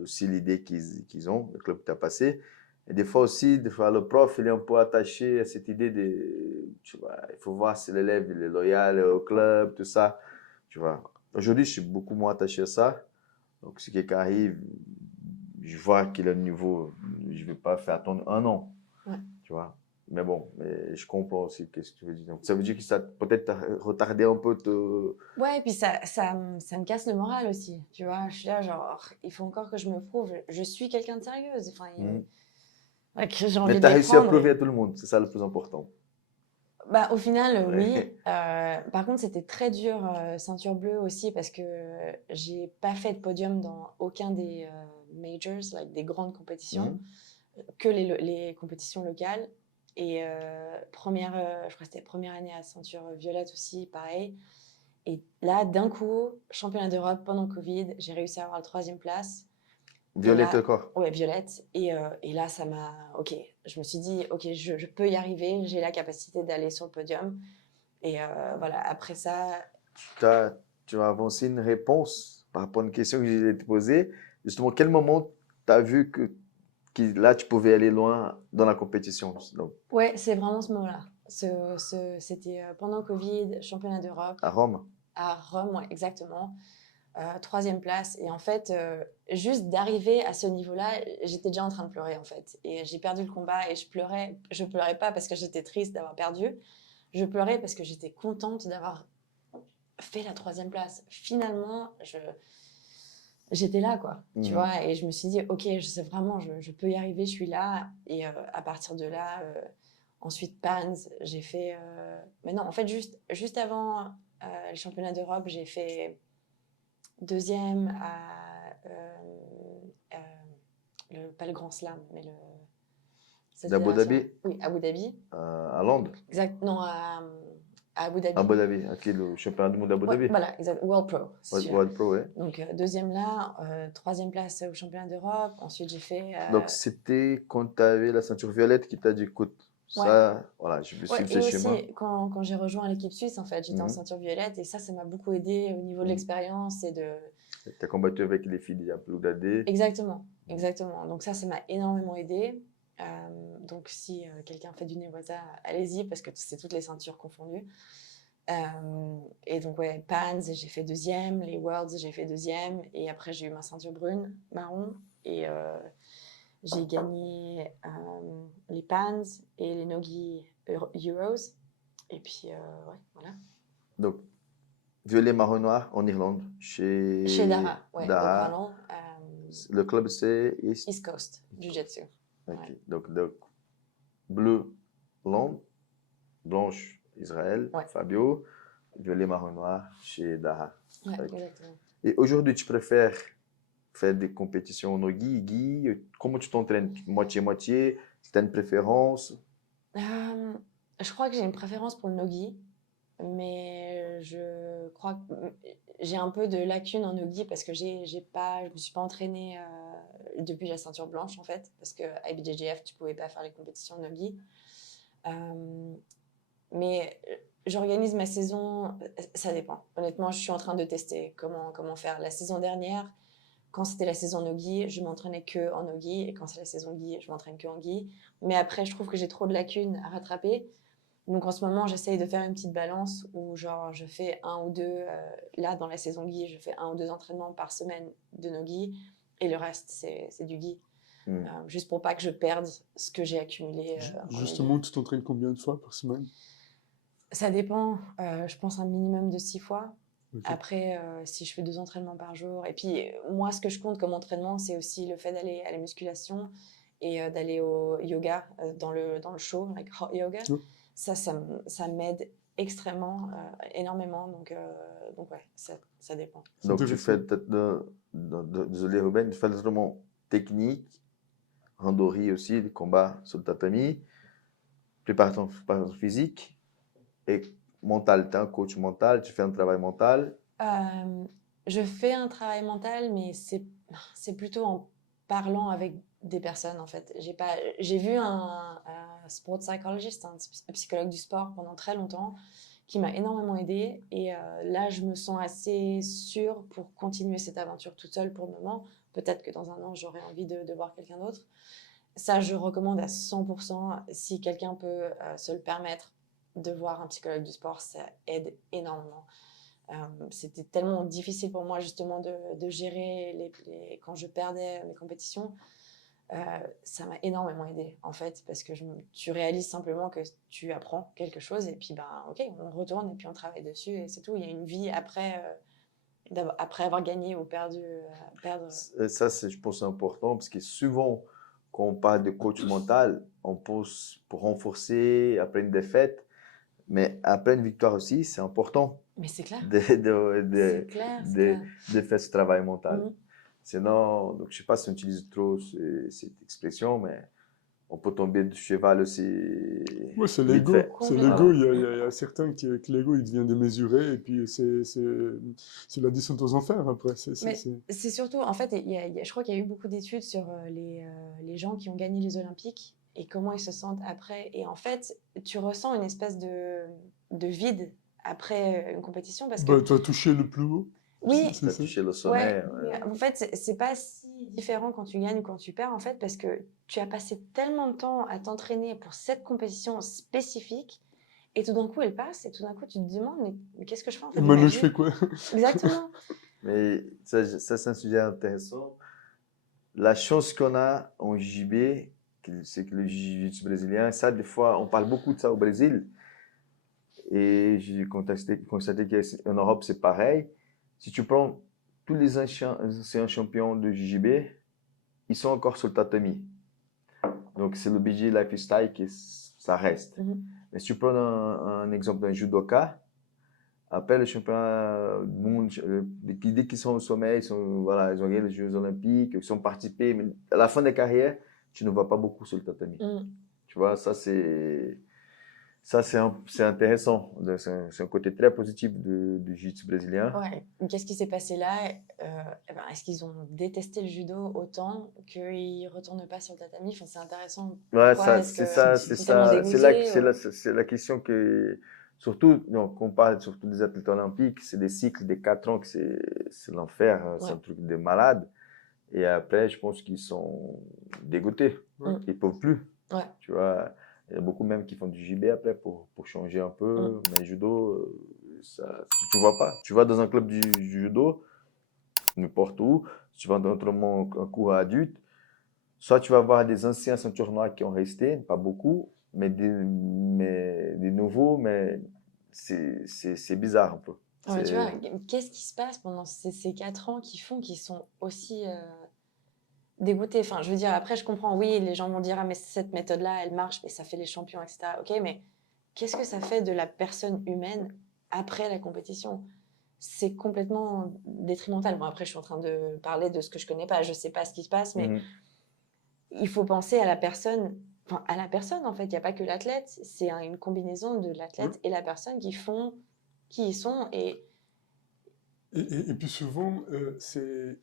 aussi l'idée qu'ils ont, le club que tu as passé. Et des fois aussi, le prof, il est un peu attaché à cette idée de, tu vois, il faut voir si l'élève il est loyal au club, tout ça, tu vois. Aujourd'hui, je suis beaucoup moins attaché à ça. Donc, si quelqu'un arrive, je vois qu'il a le niveau, je ne vais pas faire attendre 1 an, Ouais. tu vois. Mais bon, je comprends aussi ce que tu veux dire. Donc, ça veut dire que ça peut-être t'a retardé un peu Ouais, et puis ça me casse le moral aussi, tu vois. Je suis là, genre, il faut encore que je me prouve. Je suis quelqu'un de sérieuse. Enfin, ouais, que j'ai envie Mais de tu as les réussi à prendre. prouver à tout le monde, c'est ça le plus important. Bah, au final, oui. Ouais. Par contre, c'était très dur, ceinture bleue aussi, parce que j'ai pas fait de podium dans aucun des majors, like, des grandes compétitions, que les compétitions locales. Et je crois que c'était première année à ceinture violette aussi, pareil. Et là, d'un coup, championnat d'Europe pendant Covid, j'ai réussi à avoir la 3e place. Violette là, encore. ouais, violette. Et là, ça m'a. Ok, je me suis dit, ok, je peux y arriver, j'ai la capacité d'aller sur le podium. Et voilà, après ça, T'as- Tu as avancé une réponse par rapport à une question que j'ai te posée. Justement, quel moment tu as vu que là, tu pouvais aller loin dans la compétition? Donc, ouais, c'est vraiment ce moment-là. C'était pendant Covid, championnat d'Europe à Rome. à Rome, ouais, exactement. Troisième place. Et en fait, juste d'arriver à ce niveau-là, j'étais déjà en train de pleurer en fait. Et j'ai perdu le combat et je pleurais. Je pleurais pas parce que j'étais triste d'avoir perdu. Je pleurais parce que j'étais contente d'avoir fait la troisième place. Finalement, j'étais là, quoi. Tu Mhm. vois, et je me suis dit, ok, je sais vraiment, je peux y arriver, je suis là. Et à partir de là, ensuite, PANS, j'ai fait. Mais non, en fait, juste avant le championnat d'Europe, j'ai fait deuxième à. Pas le Grand Slam, mais le. D'Abu Dhabi Oui, Abu Dhabi. à Londres. Exact. Non, à Abu Dhabi. Abu Dhabi. Ok, le championnat du monde d'Abu Ouais, Dhabi. voilà, exact. World Pro. Si tu veux. World Pro, ouais. Donc, deuxième là, troisième place au championnat d'Europe. Ensuite, j'ai fait. Donc, c'était quand tu avais la ceinture violette qui t'a dit, écoute, Ouais. ça, voilà, je veux Ouais, suivre et ce chemin. aussi, quand j'ai rejoint l'équipe suisse, en fait, j'étais en Mhm. ceinture violette et ça m'a beaucoup aidé au niveau de Mhm. l'expérience et de. Tu as combattu avec les filles d'Abloudadé. Exactement, exactement. Donc ça m'a énormément aidé. Donc si quelqu'un fait du Newaza, allez-y parce que c'est toutes les ceintures confondues. Et donc ouais, Pans, j'ai fait deuxième, les Worlds, j'ai fait deuxième, et après j'ai eu ma ceinture brune, marron, et j'ai gagné les Pans et les Nogi Euros. Et puis ouais, voilà. Donc, violet, marron, noir en Irlande, Chez Dara, ouais, au Dara. Gralon, Le club, c'est East Coast, Jiu-Jitsu. Ok. Ouais. Donc, bleu, Londres, blanche, Israël, Ouais. Fabio, violet, marron, noir chez Daha. Ouais, Ok. exactement. Et aujourd'hui, tu préfères faire des compétitions en nogi, gi? Comment tu t'entraînes? Moitié-moitié? Tu as une préférence? Je crois que j'ai une préférence pour le nogi, mais je crois que j'ai un peu de lacunes en nogi parce que je me suis pas entraînée depuis la ceinture blanche en fait, parce que à IBJJF tu pouvais pas faire les compétitions nogi. Mais j'organise ma saison, ça dépend. Honnêtement, je suis en train de tester comment faire. La saison dernière, quand c'était la saison nogi, je m'entraînais que en nogi, et quand c'est la saison gi, je m'entraîne que en gi. Mais après, je trouve que j'ai trop de lacunes à rattraper. Donc en ce moment, j'essaye de faire une petite balance où genre je fais un ou deux, là dans la saison gi, je fais un ou deux entraînements par semaine de nogi, et le reste c'est du gi. Juste pour pas que je perde ce que j'ai accumulé en nogi. Justement, tu t'entraînes combien de fois par semaine? Ça dépend, je pense un minimum de 6 fois. Ok. Après, si je fais 2 entraînements par jour. Et puis, moi, ce que je compte comme entraînement, c'est aussi le fait d'aller à la musculation et d'aller au yoga dans le show, like hot yoga. Ouais. Ça m'aide extrêmement, énormément. Donc ouais, ça dépend. C'est Donc, tu intéressant. fais peut-être désolé Ruben, tu fais vraiment technique, randori aussi, des combats sur le tatami, préparation physique et mental. Tu es un coach mental, tu fais un travail mental. Je fais un travail mental, mais c'est plutôt en parlant avec des personnes en fait. J'ai vu un sport psychologist, un psychologue du sport pendant très longtemps, qui m'a énormément aidée. Et là, je me sens assez sûre pour continuer cette aventure toute seule pour le moment. Peut-être que dans un an, j'aurai envie de voir quelqu'un d'autre. Ça, je recommande à 100%. Si quelqu'un peut se le permettre de voir un psychologue du sport, ça aide énormément. C'était tellement difficile pour moi justement de gérer quand je perdais mes compétitions. Ça m'a énormément aidé en fait, parce que tu réalises simplement que tu apprends quelque chose et puis ok, on retourne et puis on travaille dessus et c'est tout. Il y a une vie après, après avoir gagné ou perdu. Perdre. Ça, je pense, c'est important parce que souvent, quand on parle de coach mental, on pense pour renforcer après une défaite, mais après une victoire aussi, c'est important Mais c'est clair. de C'est clair. faire ce travail mental. Mhm. Sinon, donc, je ne sais pas si on utilise trop cette expression, mais On peut tomber du cheval aussi. Ouais, c'est vite l'ego. fait. C'est Complètement. l'ego. Il y a certains que l'ego, il devient démesuré et puis c'est la descente aux enfers après. Mais c'est surtout, en fait, je crois qu'il y a eu beaucoup d'études sur les gens qui ont gagné les Olympiques et comment ils se sentent après. Et en fait, tu ressens une espèce de vide après une compétition parce que, Bah, tu as touché le plus haut. oui, Tu as Ça. touché le ouais, sommet. mais en fait, c'est pas si différent quand tu gagnes ou quand tu perds, en fait, parce que tu as passé tellement de temps à t'entraîner pour cette compétition spécifique et tout d'un coup, elle passe et tout d'un coup, tu te demandes, mais qu'est-ce que je fais en fait Et de ma maintenant, je vie? fais quoi? Exactement. Mais ça c'est un sujet intéressant. La chance qu'on a en JB, c'est que le jiu-jitsu brésilien, ça, des fois, on parle beaucoup de ça au Brésil. Et j'ai constaté qu'en Europe, c'est pareil. Si tu prends tous les anciens champions de JJB, ils sont encore sur le tatami. Donc, c'est le BJ Lifestyle qui ça reste. Mhm. Mais si tu prends un exemple d'un judoka, après le championnat du monde, dès qu'ils sont au sommet, voilà, ils ont gagné les Jeux Olympiques, ils ont participé, mais à la fin de la carrière, tu ne vois pas beaucoup sur le tatami. Mhm. Tu vois, c'est intéressant. C'est un côté très positif du jiu-jitsu brésilien. Ouais. Qu'est-ce qui s'est passé là? Eh ben, est-ce qu'ils ont détesté le judo autant qu'ils ne retournent pas sur le tatami? Enfin, c'est intéressant. Ouais, Pourquoi est-ce qu'ils sont tellement dégoûtés? c'est la question que, surtout, donc, on parle surtout des athlètes olympiques, c'est des cycles de 4 ans que c'est l'enfer, hein, c'est un Ouais. truc de malade. Et après, je pense qu'ils sont dégoûtés. Ouais. Ils peuvent plus. Ouais. Tu vois, il y a beaucoup même qui font du JB après pour changer un peu. Mais judo, tu vois pas. Tu vas dans un club du judo, n'importe où, si tu vas dans un cours à adultes, soit tu vas voir des anciens ceintures noires qui ont resté, pas beaucoup, mais des nouveaux, mais c'est bizarre un peu. Ouais, tu C'est- vois, qu'est-ce qui se passe pendant ces 4 ans qui font qu'ils sont aussi dégoûtés? Enfin, je veux dire, après, je comprends, oui, les gens vont dire, ah, mais cette méthode-là, elle marche, mais ça fait les champions, etc. Ok, mais qu'est-ce que ça fait de la personne humaine après la compétition? C'est complètement détrimental. Bon, après, je suis en train de parler de ce que je connais pas, je sais pas ce qui se passe, mais Mhm. il faut penser à la personne, enfin, à la personne, en fait. Il n'y a pas que l'athlète, c'est une combinaison de l'athlète et la personne qui font qui ils sont. Et Et puis souvent,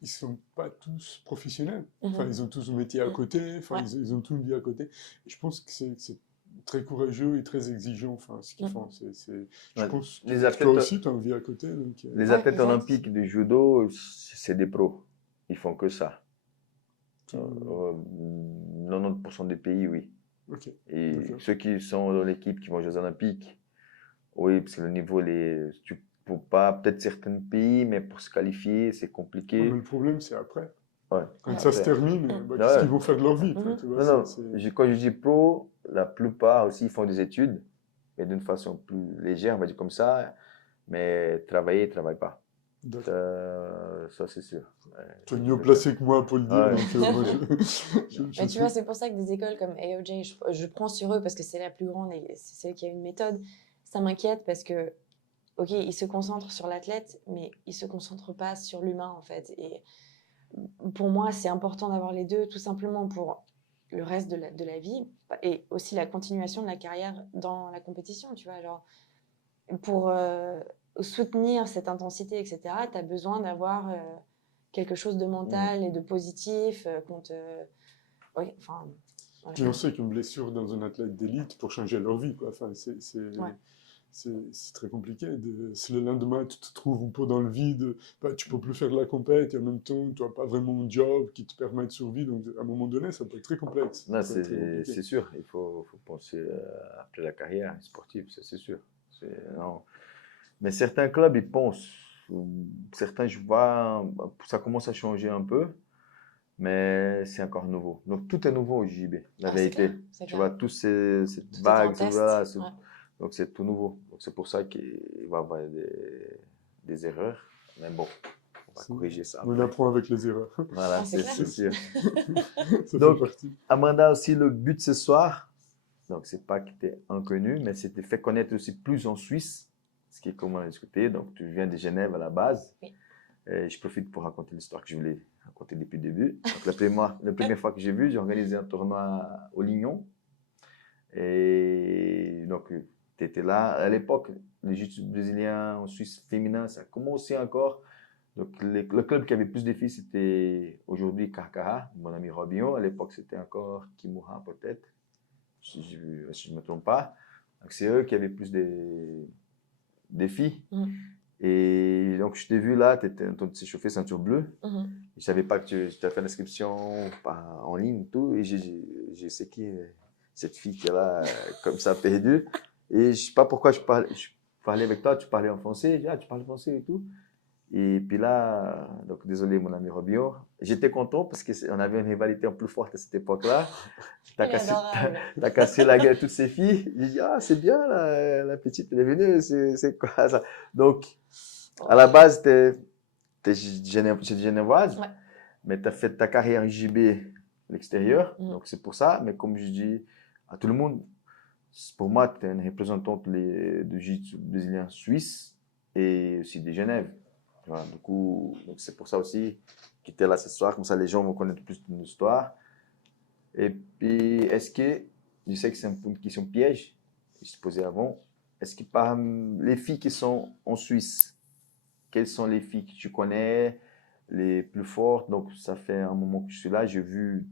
ils sont pas tous professionnels. Enfin, Mhm. ils ont tous un métier à côté, enfin, Ouais. ils ont tout une vie à côté. Et je pense que c'est très courageux et très exigeant, enfin, ce qu'ils font. Je Ouais. pense Les que toi athlètes, aussi, tu as une vie à côté. Donc, les Ouais, athlètes exact. olympiques de judo, c'est des pros. Ils font que ça. tu- 90% des pays, oui. Ok, Et d'accord. ceux qui sont dans l'équipe qui vont aux Jeux Olympiques, oui, parce que le niveau, tu peux pas, peut-être certains pays, mais pour se qualifier, c'est Ouais, compliqué. mais le problème, c'est après. Ouais. Quand Ouais. ça se Après. termine, Mhm. bah, qu'est-ce Ouais. qu'ils vont faire de leur vie, enfin, Mhm. tu vois, Non, non, c'est- quand je dis pro, la plupart aussi font des études, mais d'une façon plus légère, on va dire comme ça, mais travailler, ils ne travaillent pas. D'accord. Ça c'est sûr. Ouais, Tu es c'est mieux le cas. placé que moi pour le dire, Ouais. donc moi, je Mais tu suis- vois, c'est pour ça que des écoles comme AOJ, je prends sur eux parce que c'est la plus grande et c'est celle qui a une méthode. Ça m'inquiète parce que, ok, ils se concentrent sur l'athlète, mais ils se concentrent pas sur l'humain en fait. Et pour moi, c'est important d'avoir les deux, tout simplement pour le reste de la vie et aussi la continuation de la carrière dans la compétition, tu vois. Genre, pour soutenir cette intensité, etc., tu as besoin d'avoir quelque chose de mental et de positif Oui, enfin, voilà. Puis on sait qu'une blessure dans un athlète d'élite pour changer leur vie, quoi. Enfin, Ouais. c'est très compliqué. Si le lendemain tu te trouves un peu dans le vide, bah, tu peux plus faire de la compète et en même temps tu n'as pas vraiment un job qui te permet de survivre. Donc à un moment donné, ça peut être très complexe. Non, Ça peut être très compliqué. c'est sûr. Il faut penser après la carrière sportive, ça, c'est sûr. Non. Mais certains clubs, ils pensent. Certains, je vois, ça commence à changer un peu, mais c'est encore nouveau. Donc tout est nouveau au JB, la Ah, c'est vérité. clair, c'est Tu clair. vois, cette Tout est en vague, test. voilà, Ouais. donc c'est tout nouveau. Donc c'est pour ça qu'il va y avoir des erreurs. Mais bon, on va corriger ça On après. apprend avec les erreurs. Voilà, Ah, c'est c'est clair. sûr. Ça Donc, fait partie. Amanda, aussi, le but ce soir, donc c'est pas que tu es inconnu, mais c'était fait connaître aussi plus en Suisse, ce qui est comment discuter. Donc, tu viens de Genève à la base. Oui. Et je profite pour raconter l'histoire que je voulais à compter depuis le début. Donc, la première fois que j'ai organisé un tournoi au Lignon. Et donc, tu étais là. À l'époque, le jiu-jitsu brésilien en Suisse féminin, ça commençait encore. Donc, le club qui avait plus de filles, c'était aujourd'hui Carcara, mon ami Robinho. À l'époque, c'était encore Kimura, peut-être, si je ne me trompe pas. Donc, c'est eux qui avaient plus des filles. Mhm. Et donc, je t'ai vu là, tu étais en train de s'échauffer ceinture bleue. Mhm. Je ne savais pas que tu as fait l'inscription en ligne et tout. Et j'ai sais qui est cette fille qui est là, comme ça, perdue. Et je ne sais pas pourquoi je parlais avec toi, tu parlais en français. Je dis, ah, tu parles français et tout. Et puis là, donc désolé mon ami Robio, j'étais content parce qu'on avait une rivalité en plus forte à cette époque-là. Il est adorable. T'as cassé la gueule à toutes ces filles. J'ai dit, ah, c'est bien, la petite, elle est venue, c'est quoi ça? Donc, à la base, t'es genevoise, Ouais. mais tu as fait ta carrière en JB à l'extérieur. Mhm. Donc, c'est pour ça. Mais comme je dis à tout le monde, pour moi, tu es une représentante de jiu-jitsu brésilien suisse et aussi de Genève. Voilà, du coup, donc c'est pour ça aussi que tu es là ce soir, comme ça les gens vont connaître plus de ton histoire. Et puis, est-ce que, je sais que c'est un peu une question piège, je te posais avant, est-ce que parmi les filles qui sont en Suisse, quelles sont les filles que tu connais, les plus fortes? Donc, ça fait un moment que je suis là, j'ai vu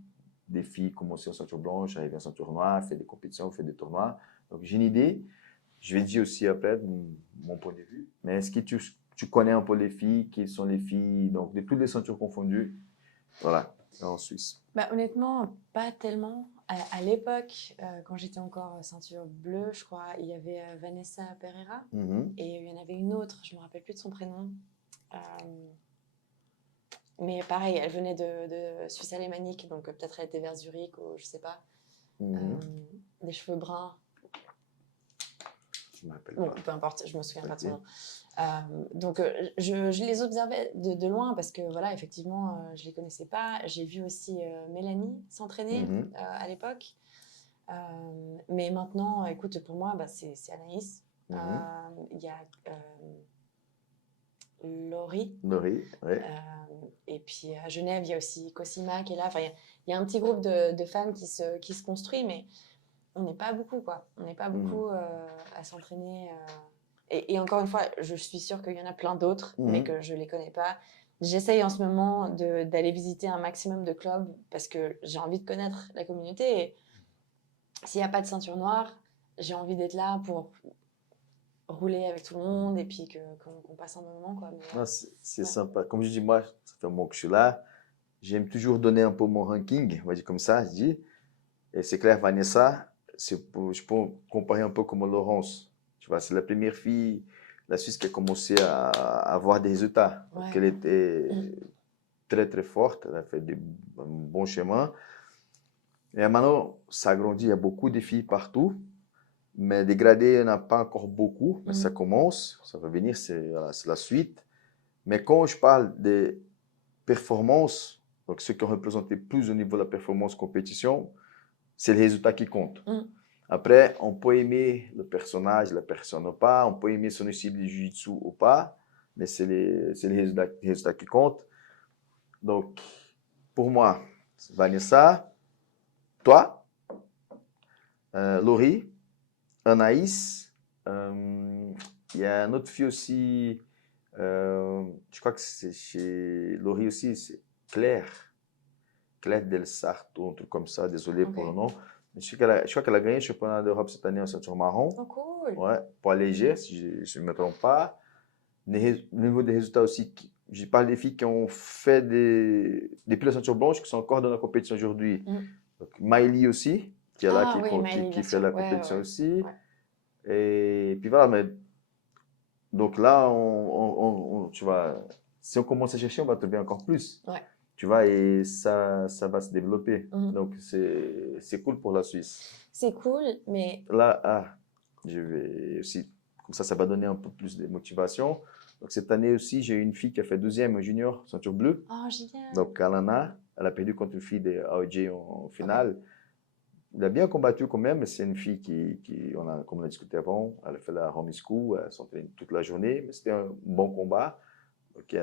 des filles commencer en ceinture blanche, arriver en ceinture noire, faire des compétitions, faire des tournois. Donc, j'ai une idée. Je vais dire aussi après mon point de vue. Mais est-ce que tu connais un peu les filles, qui sont les filles, donc de toutes les ceintures confondues, voilà, en Suisse? Bah, honnêtement, pas tellement. À l'époque, quand j'étais encore ceinture bleue, je crois, il y avait Vanessa Pereira Mhm. et il y en avait une autre, je ne me rappelle plus de son prénom. Mais pareil, elle venait de Suisse alémanique, donc peut-être elle était vers Zurich ou je sais pas. Mhm. Des cheveux bruns. Je ne me rappelle Bon, pas. peu importe, je me souviens pas de son Ok. nom. Donc, je les observais de loin parce que, voilà, effectivement, je les connaissais pas. J'ai vu aussi Mélanie s'entraîner Mhm. à l'époque. Mais maintenant, écoute, pour moi, bah, c'est Anaïs. Mhm. Il y a Laurie. Laurie, ouais. Et puis à Genève, il y a aussi Cosima qui est là. Enfin, il y a un petit groupe de femmes qui se construit, mais on n'est pas beaucoup, quoi. On n'est pas beaucoup à s'entraîner. Et encore une fois, je suis sûre qu'il y en a plein d'autres, mais que je ne les connais pas. J'essaye en ce moment d'aller visiter un maximum de clubs parce que j'ai envie de connaître la communauté. Et s'il n'y a pas de ceinture noire, j'ai envie d'être là pour rouler avec tout le monde et puis qu'on passe un bon moment, quoi. Mais, Non, c'est ouais. sympa. Comme je dis, moi, ça fait un moment que je suis là. J'aime toujours donner un peu mon ranking, on va dire comme ça, je dis. Et c'est clair, Vanessa, je peux comparer un peu comme Laurence. Tu vois, c'est la première fille, la Suisse, qui a commencé à avoir des résultats. Ouais. Donc, elle était très, très forte. Elle a fait un bon chemin. Et maintenant, ça grandit. Il y a beaucoup de filles partout. Mais dégradé, il n'y en a pas encore beaucoup. Mais ça commence. Ça va venir. Voilà, c'est la suite. Mais quand je parle des performances, donc ceux qui ont représenté plus au niveau de la performance compétition, c'est le résultat qui compte. Après, on peut aimer le personnage, la personne ou pas, on peut aimer son style de jiu-jitsu ou pas, mais c'est les résultats qui comptent. Donc, pour moi, Vanessa, toi, Laurie, Anaïs, il y a une autre fille aussi, je crois que c'est chez Laurie aussi, c'est Claire. Claire Del Sarto, un truc comme ça, désolé pour le nom. Je crois qu'elle a gagné le championnat d'Europe cette année en ceinture marron. Oh, cool. Ouais, poids léger, si je ne me trompe pas. Au niveau des résultats aussi, je parle des filles qui ont fait depuis la ceinture blanche, qui sont encore dans la compétition aujourd'hui. Donc, Miley aussi, qui est là, Miley, qui fait sûr. la Ouais, compétition ouais. aussi. Ouais. Et puis voilà, mais donc là, tu vois, si on commence à chercher, on va trouver encore plus. Ouais. Tu vois, et ça va se développer. Donc, c'est cool pour la Suisse. C'est cool, mais... Là, je vais aussi, comme ça va donner un peu plus de motivation. Donc, cette année aussi, j'ai une fille qui a fait 12e junior, ceinture bleue. Oh, génial. Donc, Alana, elle a perdu contre une fille de AOJ en finale. Elle a bien combattu quand même, mais c'est une fille comme on a discuté avant, elle a fait la home school, elle s'entraîne toute la journée, mais c'était un bon combat. Donc, il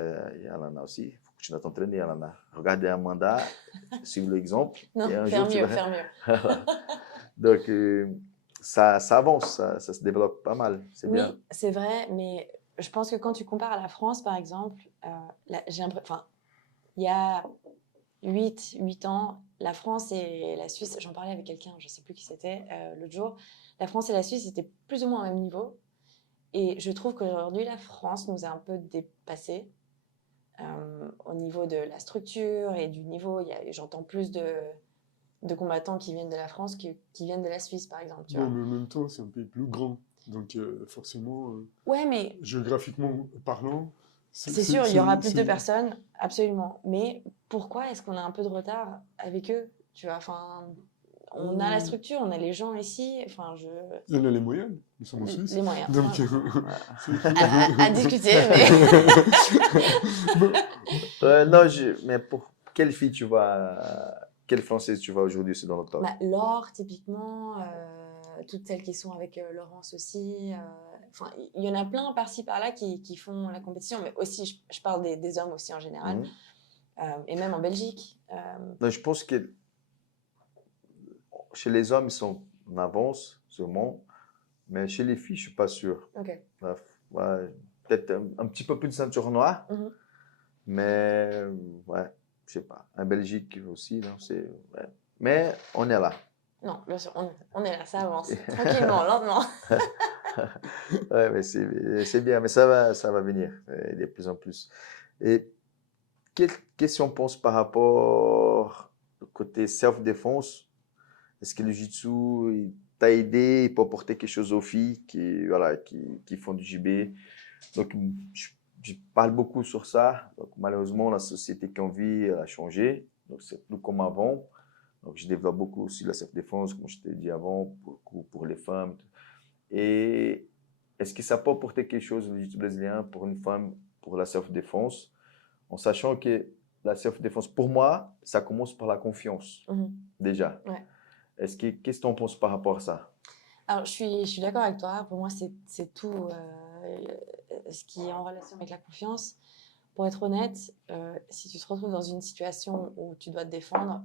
y a Alana aussi. Il faut continues à t'entraîner, Alana. Regardez Amanda, suivre l'exemple. Non, Et un faire jour, tu mieux, vas... faire mieux. Donc, ça avance, ça se développe pas mal. C'est Oui, bien. c'est vrai, mais je pense que quand tu compares à la France, par exemple, enfin, il y a 8 ans, la France et la Suisse, j'en parlais avec quelqu'un, je ne sais plus qui c'était, l'autre jour, la France et la Suisse étaient plus ou moins au même niveau. Et je trouve qu'aujourd'hui, la France nous a un peu dépassés au niveau de la structure et du niveau. J'entends plus de combattants qui viennent de la France qui viennent de la Suisse, par exemple. Tu Bon, vois. mais en même temps, c'est un pays plus grand. Donc, forcément, Ouais, mais géographiquement parlant, c'est sûr, il y aura plus de personnes, absolument. Mais pourquoi est-ce qu'on a un peu de retard avec eux? Tu vois, enfin, on a la structure, on a les gens ici. Enfin, On a les moyens, nous sommes en Suisse. les moyens. Donc, À discuter, mais Bon, Non, mais pour quelle fille tu vas, quelle Française tu vas aujourd'hui, c'est dans le top? bah, Laure, typiquement, toutes celles qui sont avec Laurence aussi. Enfin, il y en a plein par-ci par-là qui font la compétition, mais aussi, je parle des hommes aussi en général, Mhm. et même en Belgique. Non, je pense que chez les hommes, ils sont en avance, sûrement, mais chez les filles, je suis pas sûr. Ok. Ouais, ouais, peut-être un petit peu plus de ceinture noire, Mhm. mais ouais, je sais pas. En Belgique aussi, non, ouais. Mais on est là. Non, bien sûr, on est là, ça avance. Tranquillement, lentement. Ouais, mais c'est bien, mais ça va venir de plus en plus. Et qu'est-ce qu'on pense par rapport au côté self-défense? Est-ce que le jiu-jitsu il t'a aidé, il peut apporter quelque chose aux filles voilà, qui font du JB? Donc, je parle beaucoup sur ça. Donc, malheureusement, la société qu'on vit elle a changé. Donc, c'est plus comme avant. Donc, je développe beaucoup aussi la self-défense, comme je t'ai dit avant, pour les femmes. Et est-ce que ça peut apporter quelque chose, le jiu-jitsu brésilien, pour une femme, pour la self-défense, en sachant que la self-défense, pour moi, ça commence par la confiance, Mhm. déjà. Ouais. Qu'est-ce que tu en penses par rapport à ça? Alors, je suis d'accord avec toi. Pour moi, c'est tout ce qui est en relation avec la confiance. Pour être honnête, si tu te retrouves dans une situation où tu dois te défendre,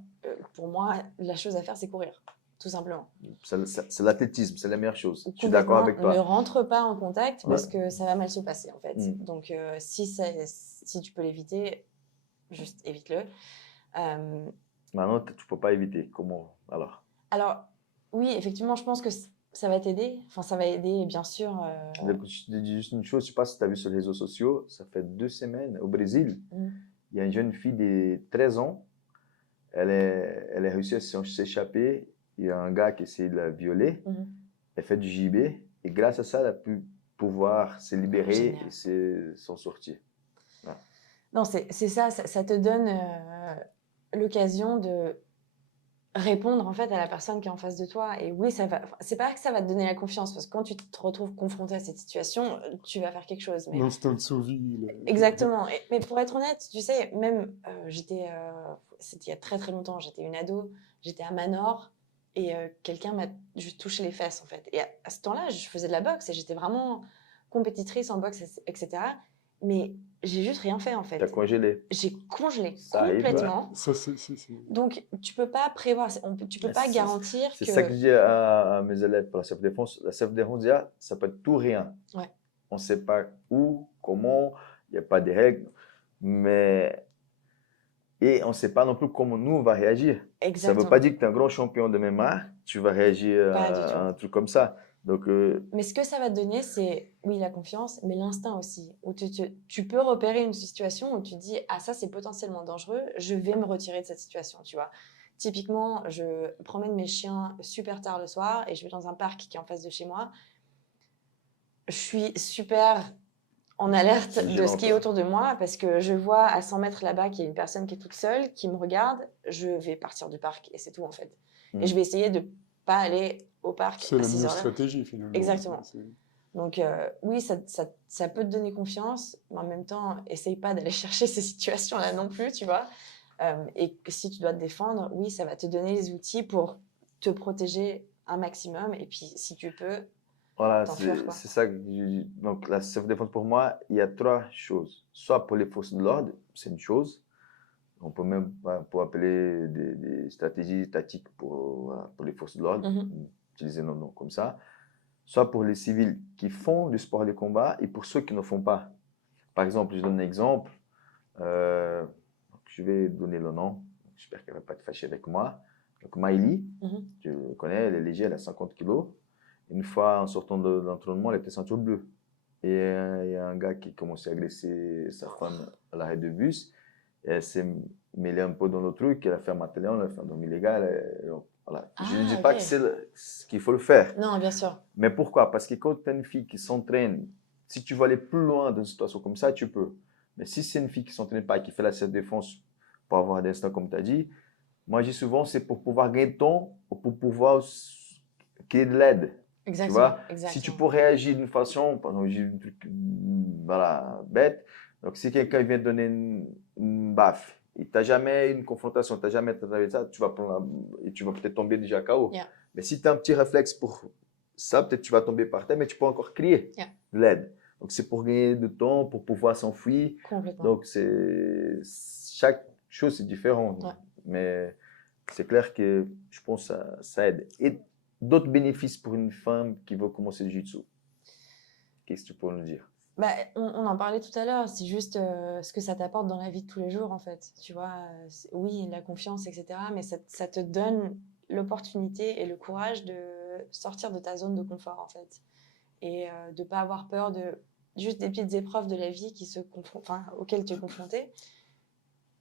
pour moi, la chose à faire, c'est courir, tout simplement. C'est l'athlétisme, c'est la meilleure chose. Je suis d'accord Complètement, avec ne toi. rentre pas en contact Ouais. parce que ça va mal se passer, en fait. Mm. Donc, si tu peux l'éviter, juste évite-le. Maintenant, tu ne peux pas éviter. Comment alors? Alors, oui, effectivement, je pense que ça va t'aider. Enfin, ça va aider, bien sûr. Je te dis juste une chose, je ne sais pas si tu as vu sur les réseaux sociaux, ça fait 2 semaines au Brésil, il y a une jeune fille de 13 ans, elle a réussi à s'échapper, il y a un gars qui essaie de la violer, Mhm. elle fait du JB, et grâce à ça, elle a pu pouvoir se libérer Génial. et s'en sortir. Voilà. Non, c'est ça, ça te donne l'occasion de répondre en fait à la personne qui est en face de toi. Et oui, c'est pas que ça va te donner la confiance, parce que quand tu te retrouves confronté à cette situation, tu vas faire quelque chose. Mais... l'instinct de survie. Exactement. Mais pour être honnête, tu sais, même c'était il y a très très longtemps, j'étais une ado, j'étais à Manor et quelqu'un m'a juste touché les fesses en fait. Et à ce temps-là, je faisais de la boxe et j'étais vraiment compétitrice en boxe, etc. Mais j'ai juste rien fait en Tu as fait. congelé. J'ai congelé Ça arrive, ouais. complètement. Ça, Donc, tu peux pas prévoir, tu peux pas garantir C'est que... ça que je dis à mes élèves pour la self-défense. La self-défense, déjà, ça peut être tout rien. Ouais. On ne sait pas où, comment, il n'y a pas de règles, mais... Et on ne sait pas non plus comment nous, on va réagir. Ça ne Exactement. veut pas dire que tu es un grand champion de MMA, tu vas réagir Pas du à un tout. truc comme ça. Donc, Mais ce que ça va te donner, c'est, oui, la confiance, mais l'instinct aussi. Où tu peux repérer une situation où tu te dis, ah, ça, c'est potentiellement dangereux, je vais me retirer de cette situation, tu vois. Typiquement, je promène mes chiens super tard le soir et je vais dans un parc qui est en face de chez moi. Je suis super en alerte de ce qui est autour de moi parce que je vois à 100 mètres là-bas qu'il y a une personne qui est toute seule, qui me regarde. Je vais partir du parc et c'est tout, en fait. Et je vais essayer de pas aller au parc c'est à la 6 meilleure heures là. stratégie finalement. Exactement. Donc oui, ça peut te donner confiance, mais en même temps, essaye pas d'aller chercher ces situations-là non plus, tu vois. Et si tu dois te défendre, oui, ça va te donner les outils pour te protéger un maximum. Et puis, si tu peux, voilà, t'enfuir, quoi. c'est ça que je dis. Donc, la self-défense, pour moi, il y a trois choses. Soit pour les forces de l'ordre, c'est une chose. On peut même pour appeler des stratégies tactiques voilà, pour les forces de l'ordre, utiliser nos noms comme ça, soit pour les civils qui font du sport de combat et pour ceux qui ne font pas. Par exemple, je donne un exemple, je vais donner le nom, j'espère qu'elle ne va pas être fâchée avec moi. Donc Maïli, tu le connais, elle est légère, elle a 50 kilos. Une fois en sortant de l'entraînement, elle était ceinture bleue. Et il y a un gars qui commençait à agresser sa femme à l'arrêt de bus. Et elle s'est mêlée un peu dans le truc, elle a fait un matériel, elle a fait un homme illégal. Voilà. Je ne dis pas que c'est ce qu'il faut le faire. Non, bien sûr. Mais pourquoi? Parce que quand tu as une fille qui s'entraîne, si tu veux aller plus loin dans une situation comme ça, tu peux. Mais si c'est une fille qui ne s'entraîne pas et qui fait la self-défense pour avoir des instants comme tu as dit, moi je dis souvent c'est pour pouvoir gagner de temps ou pour pouvoir qu'il y ait de l'aide. Exactement, tu vois, exactement. Si tu peux réagir d'une façon, par exemple, j'ai un truc voilà, bête, donc si quelqu'un vient te donner une baffe, et tu n'as jamais une confrontation, tu n'as jamais travaillé ça, tu vas et tu vas peut-être tomber déjà KO. Yeah. Mais si tu as un petit réflexe pour ça, peut-être tu vas tomber par terre, mais tu peux encore crier de l'aide. Donc c'est pour gagner de temps, pour pouvoir s'enfuir. Complètement. Donc chaque chose c'est différent. Ouais. Mais c'est clair que je pense que ça aide. Et d'autres bénéfices pour une femme qui veut commencer le jiu-jitsu? Qu'est-ce que tu peux nous dire? On en parlait tout à l'heure, c'est juste ce que ça t'apporte dans la vie de tous les jours en fait. Tu vois, oui, la confiance, etc. Mais ça te donne l'opportunité et le courage de sortir de ta zone de confort en fait. Et de ne pas avoir peur de juste des petites épreuves de la vie auxquelles tu es confronté.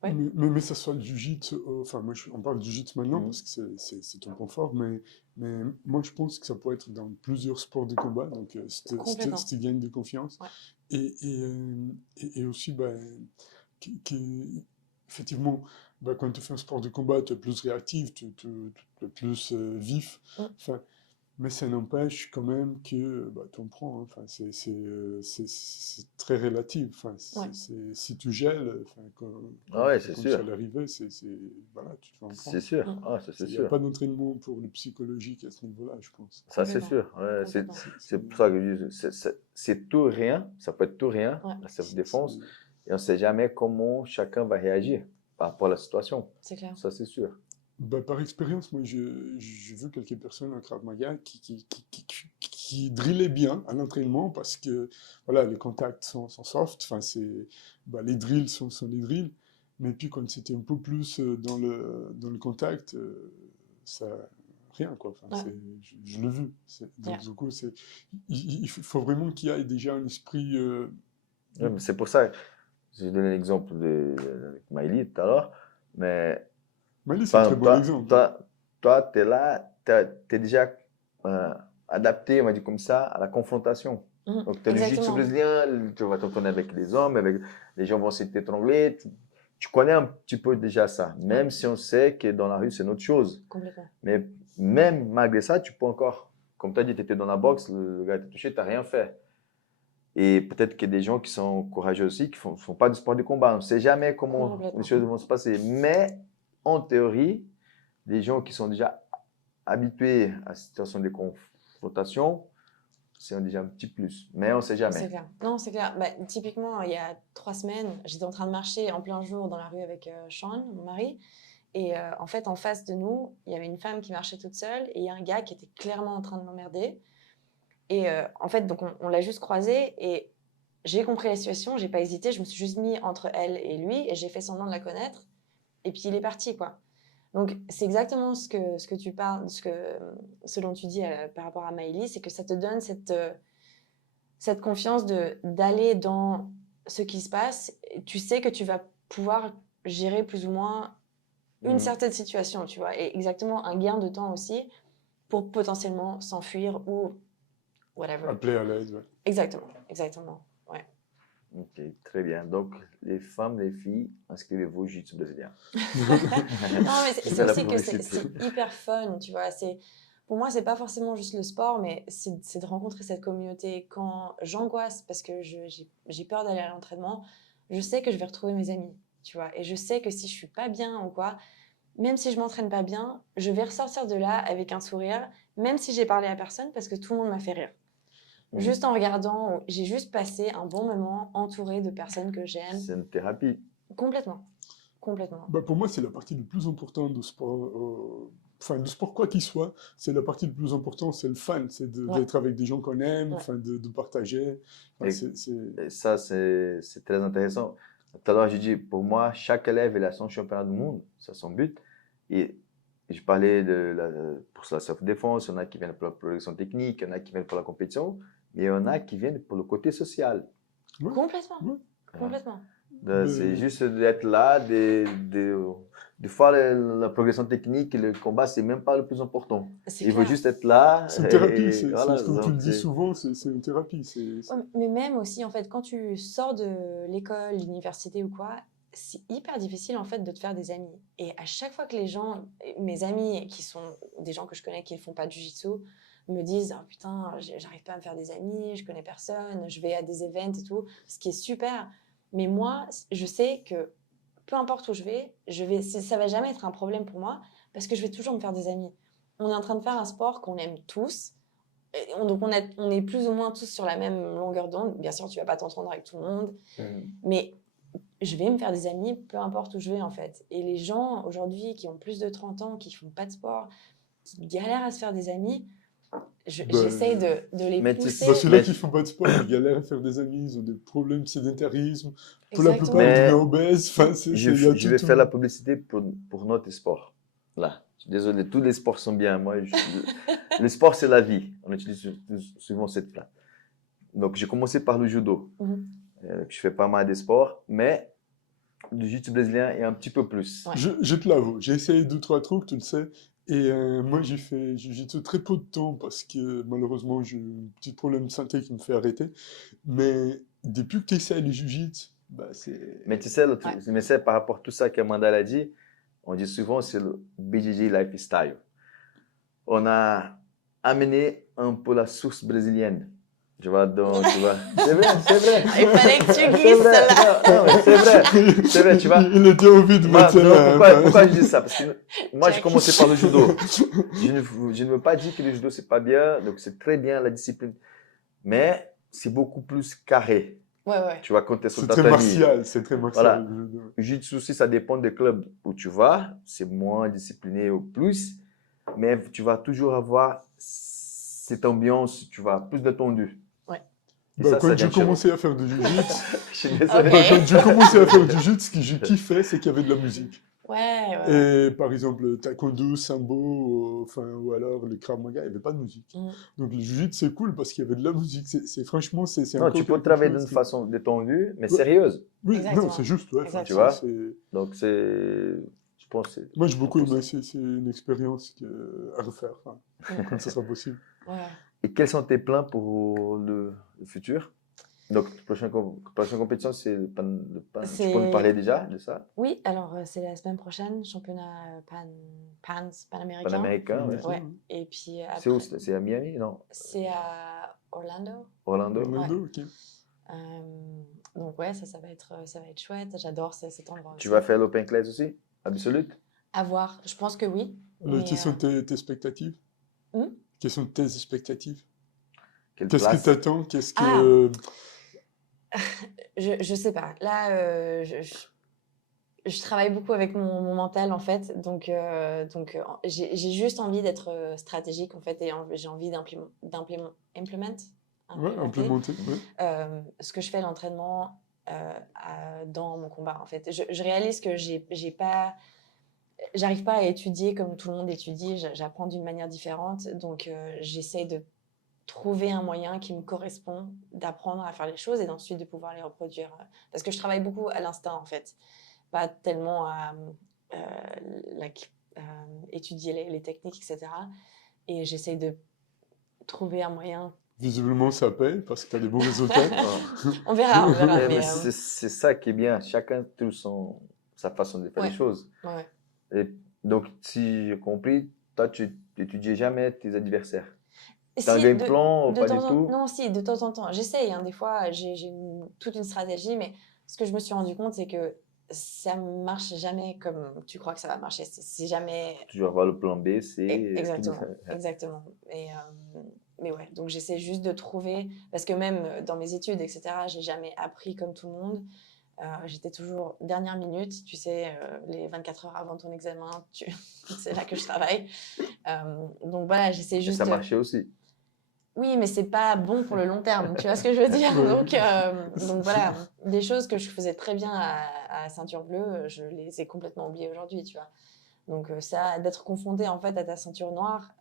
Ouais. Mais ça soit le jiu-jitsu, enfin moi on parle du jiu-jitsu maintenant parce que c'est ton point fort, mais moi je pense que ça peut être dans plusieurs sports de combat, donc c'était gagne de confiance. Ouais. Et aussi, effectivement, quand tu fais un sport de combat, tu es plus réactif, tu es plus vif. Enfin, mais ça n'empêche quand même que tu en prends. Enfin, c'est très relatif. Enfin, si tu gèles, quand ça allait arriver, voilà, tu te vas en prendre. C'est sûr. Il n'y a pas d'entraînement pour le psychologique à ce niveau-là, je pense. Ça, c'est sûr. Ouais, c'est pour ça que je dis, c'est tout rien. Ça peut être tout rien, la self-défense. Et on ne sait jamais comment chacun va réagir par rapport à la situation. C'est clair. Ça, c'est sûr. Par expérience, moi, j'ai vu quelques personnes en Krav Maga qui drillaient bien à l'entraînement parce que voilà, les contacts sont soft, enfin, les drills sont les drills, mais puis quand c'était un peu plus dans le contact, ça rien quoi. Enfin, je l'ai vu. Donc du coup, il faut vraiment qu'il y ait déjà un esprit. C'est pour ça que j'ai donné l'exemple de Maïli tout à l'heure, mais Maïli, c'est un très bon exemple. Toi, tu es là, tu es déjà adapté, on va dire comme ça, à la confrontation. Donc, tu as le jiu-jitsu brésilien, tu vas t'entraîner avec les hommes, les gens vont essayer de t'étrangler. Tu connais un petit peu déjà ça, même si on sait que dans la rue, c'est une autre chose. Complètement. Mais même malgré ça, tu peux encore, comme tu as dit, tu étais dans la boxe, le gars t'a touché, tu n'as rien fait. Et peut-être qu'il y a des gens qui sont courageux aussi, qui ne font pas du sport de combat. On ne sait jamais comment les choses vont se passer. Mais en théorie, les gens qui sont déjà habitués à la situation de confrontation, c'est déjà un petit plus. Mais on ne sait jamais. C'est clair. Non, c'est clair. Typiquement, il y a 3 semaines, j'étais en train de marcher en plein jour dans la rue avec Sean, mon mari. Et en fait, en face de nous, il y avait une femme qui marchait toute seule et il y a un gars qui était clairement en train de m'emmerder. Et en fait, donc on l'a juste croisé et j'ai compris la situation, j'ai pas hésité, je me suis juste mis entre elle et lui et j'ai fait semblant de la connaître. Et puis il est parti, quoi. Donc c'est exactement ce que tu parles, ce dont tu dis par rapport à Maïli, c'est que ça te donne cette confiance d'aller dans ce qui se passe. Et tu sais que tu vas pouvoir gérer plus ou moins une certaine situation, tu vois, et exactement un gain de temps aussi pour potentiellement s'enfuir ou whatever. Appeler à l'aide, ouais. Exactement, ouais. Ok, très bien. Donc, les femmes, les filles, inscrivez-vous au jiu-jitsu brésilien. Non, mais c'est aussi que c'est hyper fun, tu vois. Pour moi, c'est pas forcément juste le sport, mais c'est de rencontrer cette communauté. Quand j'angoisse parce que j'ai peur d'aller à l'entraînement, je sais que je vais retrouver mes amis, tu vois. Et je sais que si je suis pas bien ou quoi, même si je m'entraîne pas bien, je vais ressortir de là avec un sourire, même si j'ai parlé à personne, parce que tout le monde m'a fait rire. Juste en regardant, j'ai juste passé un bon moment entouré de personnes que j'aime. C'est une thérapie. Complètement. Complètement. Bah, pour moi, c'est la partie la plus importante du sport. Enfin, du sport quoi qu'il soit, c'est la partie la plus importante, c'est le fun, c'est Ouais. d'être avec des gens qu'on aime, Ouais. enfin, de partager. Enfin, Et, et ça, c'est très intéressant. Tout à l'heure, j'ai dit, pour moi, chaque élève, il a son championnat du monde, c'est son but. Et je parlais pour la self-défense, il y en a qui viennent pour la progression technique, il y en a qui viennent pour la compétition, mais il y en a qui viennent pour le côté social. Ouais, Complètement. ouais. Complètement. C'est Mais- juste d'être là, de faire la progression technique, et le combat, c'est même pas le plus important. C'est Il veut clair. juste être là. C'est une thérapie, Et voilà, comme tu le donc dis souvent, c'est une thérapie. Ouais, mais même aussi, en fait, quand tu sors de l'école, l'université ou quoi, c'est hyper difficile, en fait, de te faire des amis. Et à chaque fois que les gens, mes amis, qui sont des gens que je connais qui ne font pas de jiu-jitsu, me disent « Ah, putain, j'arrive pas à me faire des amis, je connais personne, je vais à des events et tout », ce qui est super. Mais moi, je sais que peu importe où ça va jamais être un problème pour moi parce que je vais toujours me faire des amis. On est en train de faire un sport qu'on aime tous. Donc on est plus ou moins tous sur la même longueur d'onde. Bien sûr, tu vas pas t'entendre avec tout le monde, mais je vais me faire des amis peu importe où je vais en fait. Et les gens aujourd'hui qui ont plus de 30 ans, qui font pas de sport, qui galèrent à se faire des amis, j'essaye de les mais tu pousser. sais- Bah, ceux-là Mais- qui font pas de sport, ils galèrent à faire des amis, ils ont des problèmes de sédentarisme. Pour la plupart, Exactement. ils Mais- deviennent obèses. Enfin, il y a Je vais tout faire la publicité pour notre sport. Là, je suis désolé, tous les sports sont bien. Le sport, c'est la vie. On utilise souvent cette phrase. Donc, j'ai commencé par le judo. Mhm. Je fais pas mal de sports, mais le jiu-jitsu brésilien est un petit peu plus. Ouais. Je te l'avoue, j'ai essayé 2-3 trucs, tu le sais. Et moi, j'ai fait jiu-jitsu très peu de temps parce que malheureusement, j'ai eu un petit problème de santé qui me fait arrêter. Mais depuis que tu essaies le jiu-jitsu, bah, c'est. Mais tu sais, Ouais. mais c'est par rapport à tout ça qu'Amanda a dit, on dit souvent c'est le BJJ lifestyle. On a amené un peu la source brésilienne. Tu vois, donc, tu vois. C'est vrai, c'est vrai. Il fallait que tu C'est glisses vrai. celle-là. Non, mais c'est vrai. C'est vrai, tu vois. Il était envie de Moi, mettre celle-là, pourquoi, hein. pourquoi je dis ça? Parce que moi, j'ai Check. commencé par le judo. Je ne veux pas dire que le judo, c'est pas bien. Donc, c'est très bien la discipline. Mais c'est beaucoup plus carré. Ouais, ouais. Tu vois, quand tu es sur C'est le très tatami. martial, c'est très martial. Voilà. Jiu-jitsu aussi, ça dépend des clubs où tu vas. C'est moins discipliné au plus. Mais tu vas toujours avoir cette ambiance, tu vas plus détendu. Ouais. Et Bah, ça quand vient j'ai de chez vous. commencé à faire du jiu-jitsu, Je suis désolé. Ok. bah, quand j'ai commencé à faire du jiu-jitsu, ce que j'ai kiffé, c'est qu'il y avait de la musique. Ouais, ouais. Et par exemple, le taekwondo, sambo, enfin, ou alors le krav maga, il n'y avait pas de musique. Mhm. Donc le jiu-jitsu, c'est cool parce qu'il y avait de la musique. Franchement, c'est Non, encore tu peux quelque travailler chose d'une qui- façon détendue, mais Ouais. sérieuse. Oui, Exactement. non, c'est juste, ouais. Exactement. Tu vois. c'est- Donc, je pense que c'est. Moi, j'ai beaucoup pour ça. aimé. C'est une expérience à refaire, enfin, quand ce sera possible. Ouais. Et quels sont tes plans pour le futur? Donc, prochaine compétition, c'est tu peux nous parler déjà de ça? Oui, alors c'est la semaine prochaine, championnat panaméricain. Panaméricain, ouais. Ouais. Et puis C'est où? après, C'est à Miami, non? c'est à Orlando. Orlando? Orlando, ok. Donc ouais, ça va être chouette. J'adore cet endroit Tu aussi. vas faire l'Open Class aussi? Absolute? À voir. Je pense que oui. Alors, Mais, quelles sont tes expectatives? Hmm? Quelles sont tes expectatives? Quelle Qu'est-ce que place? tu attends? Qu'est-ce Ah. que. je sais pas. Là, je travaille beaucoup avec mon mental en fait. Donc j'ai juste envie d'être stratégique en fait et j'ai envie implémenter Ouais, implémenter. Ouais. ce que je fais l'entraînement dans mon combat en fait. Je réalise que j'arrive pas à étudier comme tout le monde étudie, j'apprends d'une manière différente, donc j'essaie de trouver un moyen qui me correspond, d'apprendre à faire les choses et ensuite de pouvoir les reproduire. Parce que je travaille beaucoup à l'instinct en fait, pas tellement à étudier les techniques, etc. Et j'essaie de trouver un moyen. Visiblement, ça paye parce que tu as des bons résultats. On verra, on verra. Mais mais, c'est ça qui est bien. Chacun trouve sa façon de faire Ouais. les choses. ouais. Et donc, si j'ai compris, toi, tu n'étudies jamais tes adversaires. Et T'as un si, game plan ou de pas du temps en- tout? Non, si, de temps en temps. J'essaye, hein, des fois, j'ai toute une stratégie, mais ce que je me suis rendu compte, c'est que ça marche jamais comme tu crois que ça va marcher. C'est jamais. Toujours avoir le plan B, C. Exactement, exactement. Mais ouais, donc j'essaie juste de trouver, parce que même dans mes études, etc., j'ai jamais appris comme tout le monde. J'étais toujours dernière minute, tu sais, les 24 heures avant ton examen, c'est là que je travaille. Donc voilà, j'essaie Et juste ça marchait aussi. Oui, mais c'est pas bon pour le long terme, tu vois ce que je veux dire? Ouais. Donc voilà, des choses que je faisais très bien à ceinture bleue, je les ai complètement oubliées aujourd'hui, tu vois? Donc ça, d'être confronté en fait à ta ceinture noire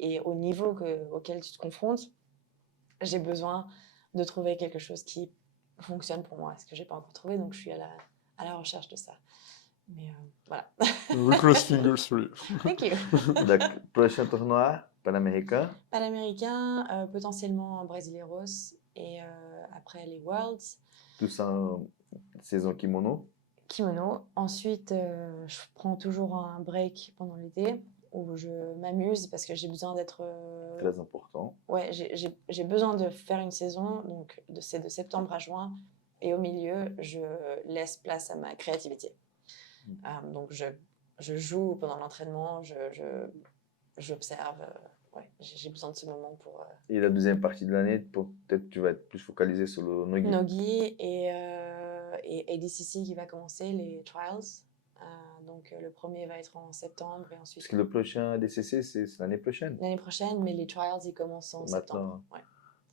et au niveau auquel tu te confrontes, j'ai besoin de trouver quelque chose qui fonctionne pour moi, ce que j'ai pas encore trouvé, donc je suis à la recherche de ça. Mais voilà. We cross fingers for you. Thank you. Donc, prochain tournoi panaméricain, Panaméricain, potentiellement Brasileiros et après les Worlds. tout ça en saison kimono. Kimono. Ensuite, je prends toujours un break pendant l'été où je m'amuse parce que j'ai besoin d'être. Très important. Ouais, j'ai besoin de faire une saison, donc c'est de septembre à juin. Et au milieu, je laisse place à ma créativité. Donc je joue pendant l'entraînement, j'observe. Ouais, j'ai besoin de ce moment pour Et la deuxième partie de l'année, peut-être tu vas être plus focalisé sur le nogi. Nogi et ADCC qui va commencer les trials. Donc le premier va être en septembre et ensuite Parce que le prochain DCC, c'est l'année prochaine. l'année prochaine, mais les trials ils commencent en septembre. Ouais.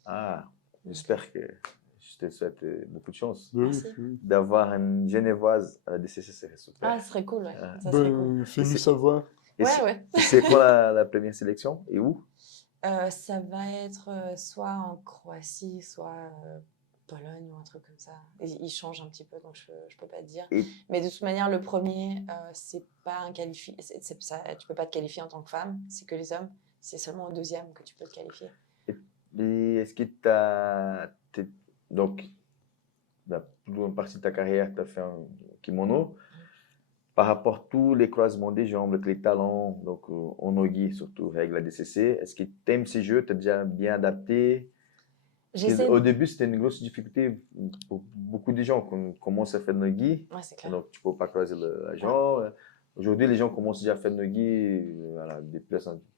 Ah, j'espère que je te souhaite beaucoup de chance. Oui, Merci. oui. D'avoir une Genevoise à la DCC, c'est super. Ah, ce serait cool, ouais. Ah. Ça serait cool. Ben, fais-nous c'est- savoir. Et Ouais, c'est- ouais. et c'est quoi la première sélection et où? Ça va être soit en Croatie, soit Pologne ou un truc comme ça. Ils changent un petit peu, donc je peux pas te dire. Et Mais de toute manière, le premier, c'est pas un qualifi... tu peux pas te qualifier en tant que femme, c'est que les hommes. C'est seulement au deuxième que tu peux te qualifier. Et est-ce que donc, la plus grande partie de ta carrière, tu as fait un kimono. Par rapport à tous les croisements des jambes, les talons, donc en nogi, surtout avec la DCC, est-ce que tu aimes ces jeux? Tu es déjà bien adapté? J'essaie. Au début, c'était une grosse difficulté pour beaucoup de gens qui commencent à faire de nogi. Ouais, c'est clair. Donc, tu ne peux pas croiser la jambe. Aujourd'hui, les gens commencent déjà à faire de nogi, voilà,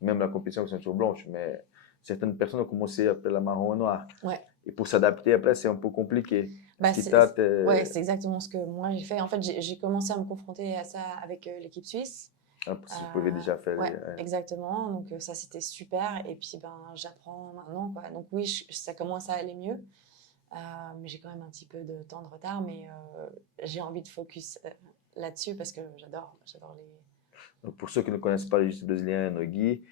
même la compétition avec ceinture blanche, mais certaines personnes ont commencé à faire la marron et noir. Ouais. Et pour s'adapter, après, c'est un peu compliqué. Bah, Si ouais, c'est exactement ce que moi j'ai fait. En fait, j'ai commencé à me confronter à ça avec l'équipe suisse. Si vous pouvez déjà faire. Ouais, exactement. Donc ça, c'était super. Et puis, ben, j'apprends maintenant, quoi. Donc oui, ça commence à aller mieux. Mais j'ai quand même un petit peu de temps de retard. Mais j'ai envie de focus là-dessus parce que j'adore les... Donc, pour ceux qui ne connaissent pas le jiu-jitsu brésilien et nogi,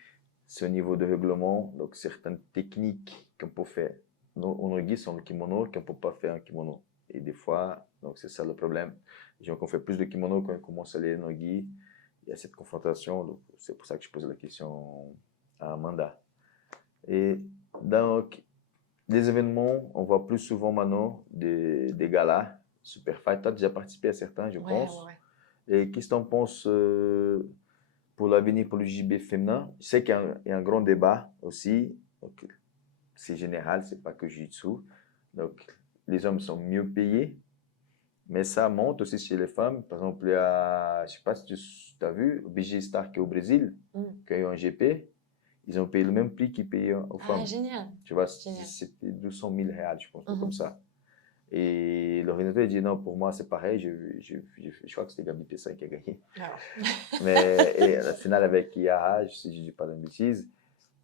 c'est au niveau de règlement. Donc, certaines techniques qu'on peut faire au nogi sont le kimono qu'on ne peut pas faire en kimono. Et des fois, donc c'est ça le problème. Les gens qui ont fait plus de kimono quand ils commencent à aller nogi, il y a cette confrontation. Donc, c'est pour ça que je pose la question à Amanda. Et donc, les événements, on voit plus souvent maintenant des galas, super fight. Tu as déjà participé à certains, je pense. Ouais. Et qu'est-ce que tu en penses pour l'avenir pour le JB féminin? Je sais qu'il y a un grand débat aussi. C'est général, c'est pas que Jiu-Jitsu. Donc, les hommes sont mieux payés, mais ça monte aussi chez les femmes. Par exemple, il y a, je sais pas si tu as vu, le BG Star qui est au Brésil, qui a eu un GP, ils ont payé le même prix qu'ils payaient aux femmes. Ah, génial. Tu vois, Génial. c'était 200 000 reais, je pense, comme ça. Et l'organisateur dit non, pour moi c'est pareil, je crois que c'était Gabi Pessin qui a gagné. Alors. Mais et à la finale avec Yaha, si je ne dis pas de bêtises,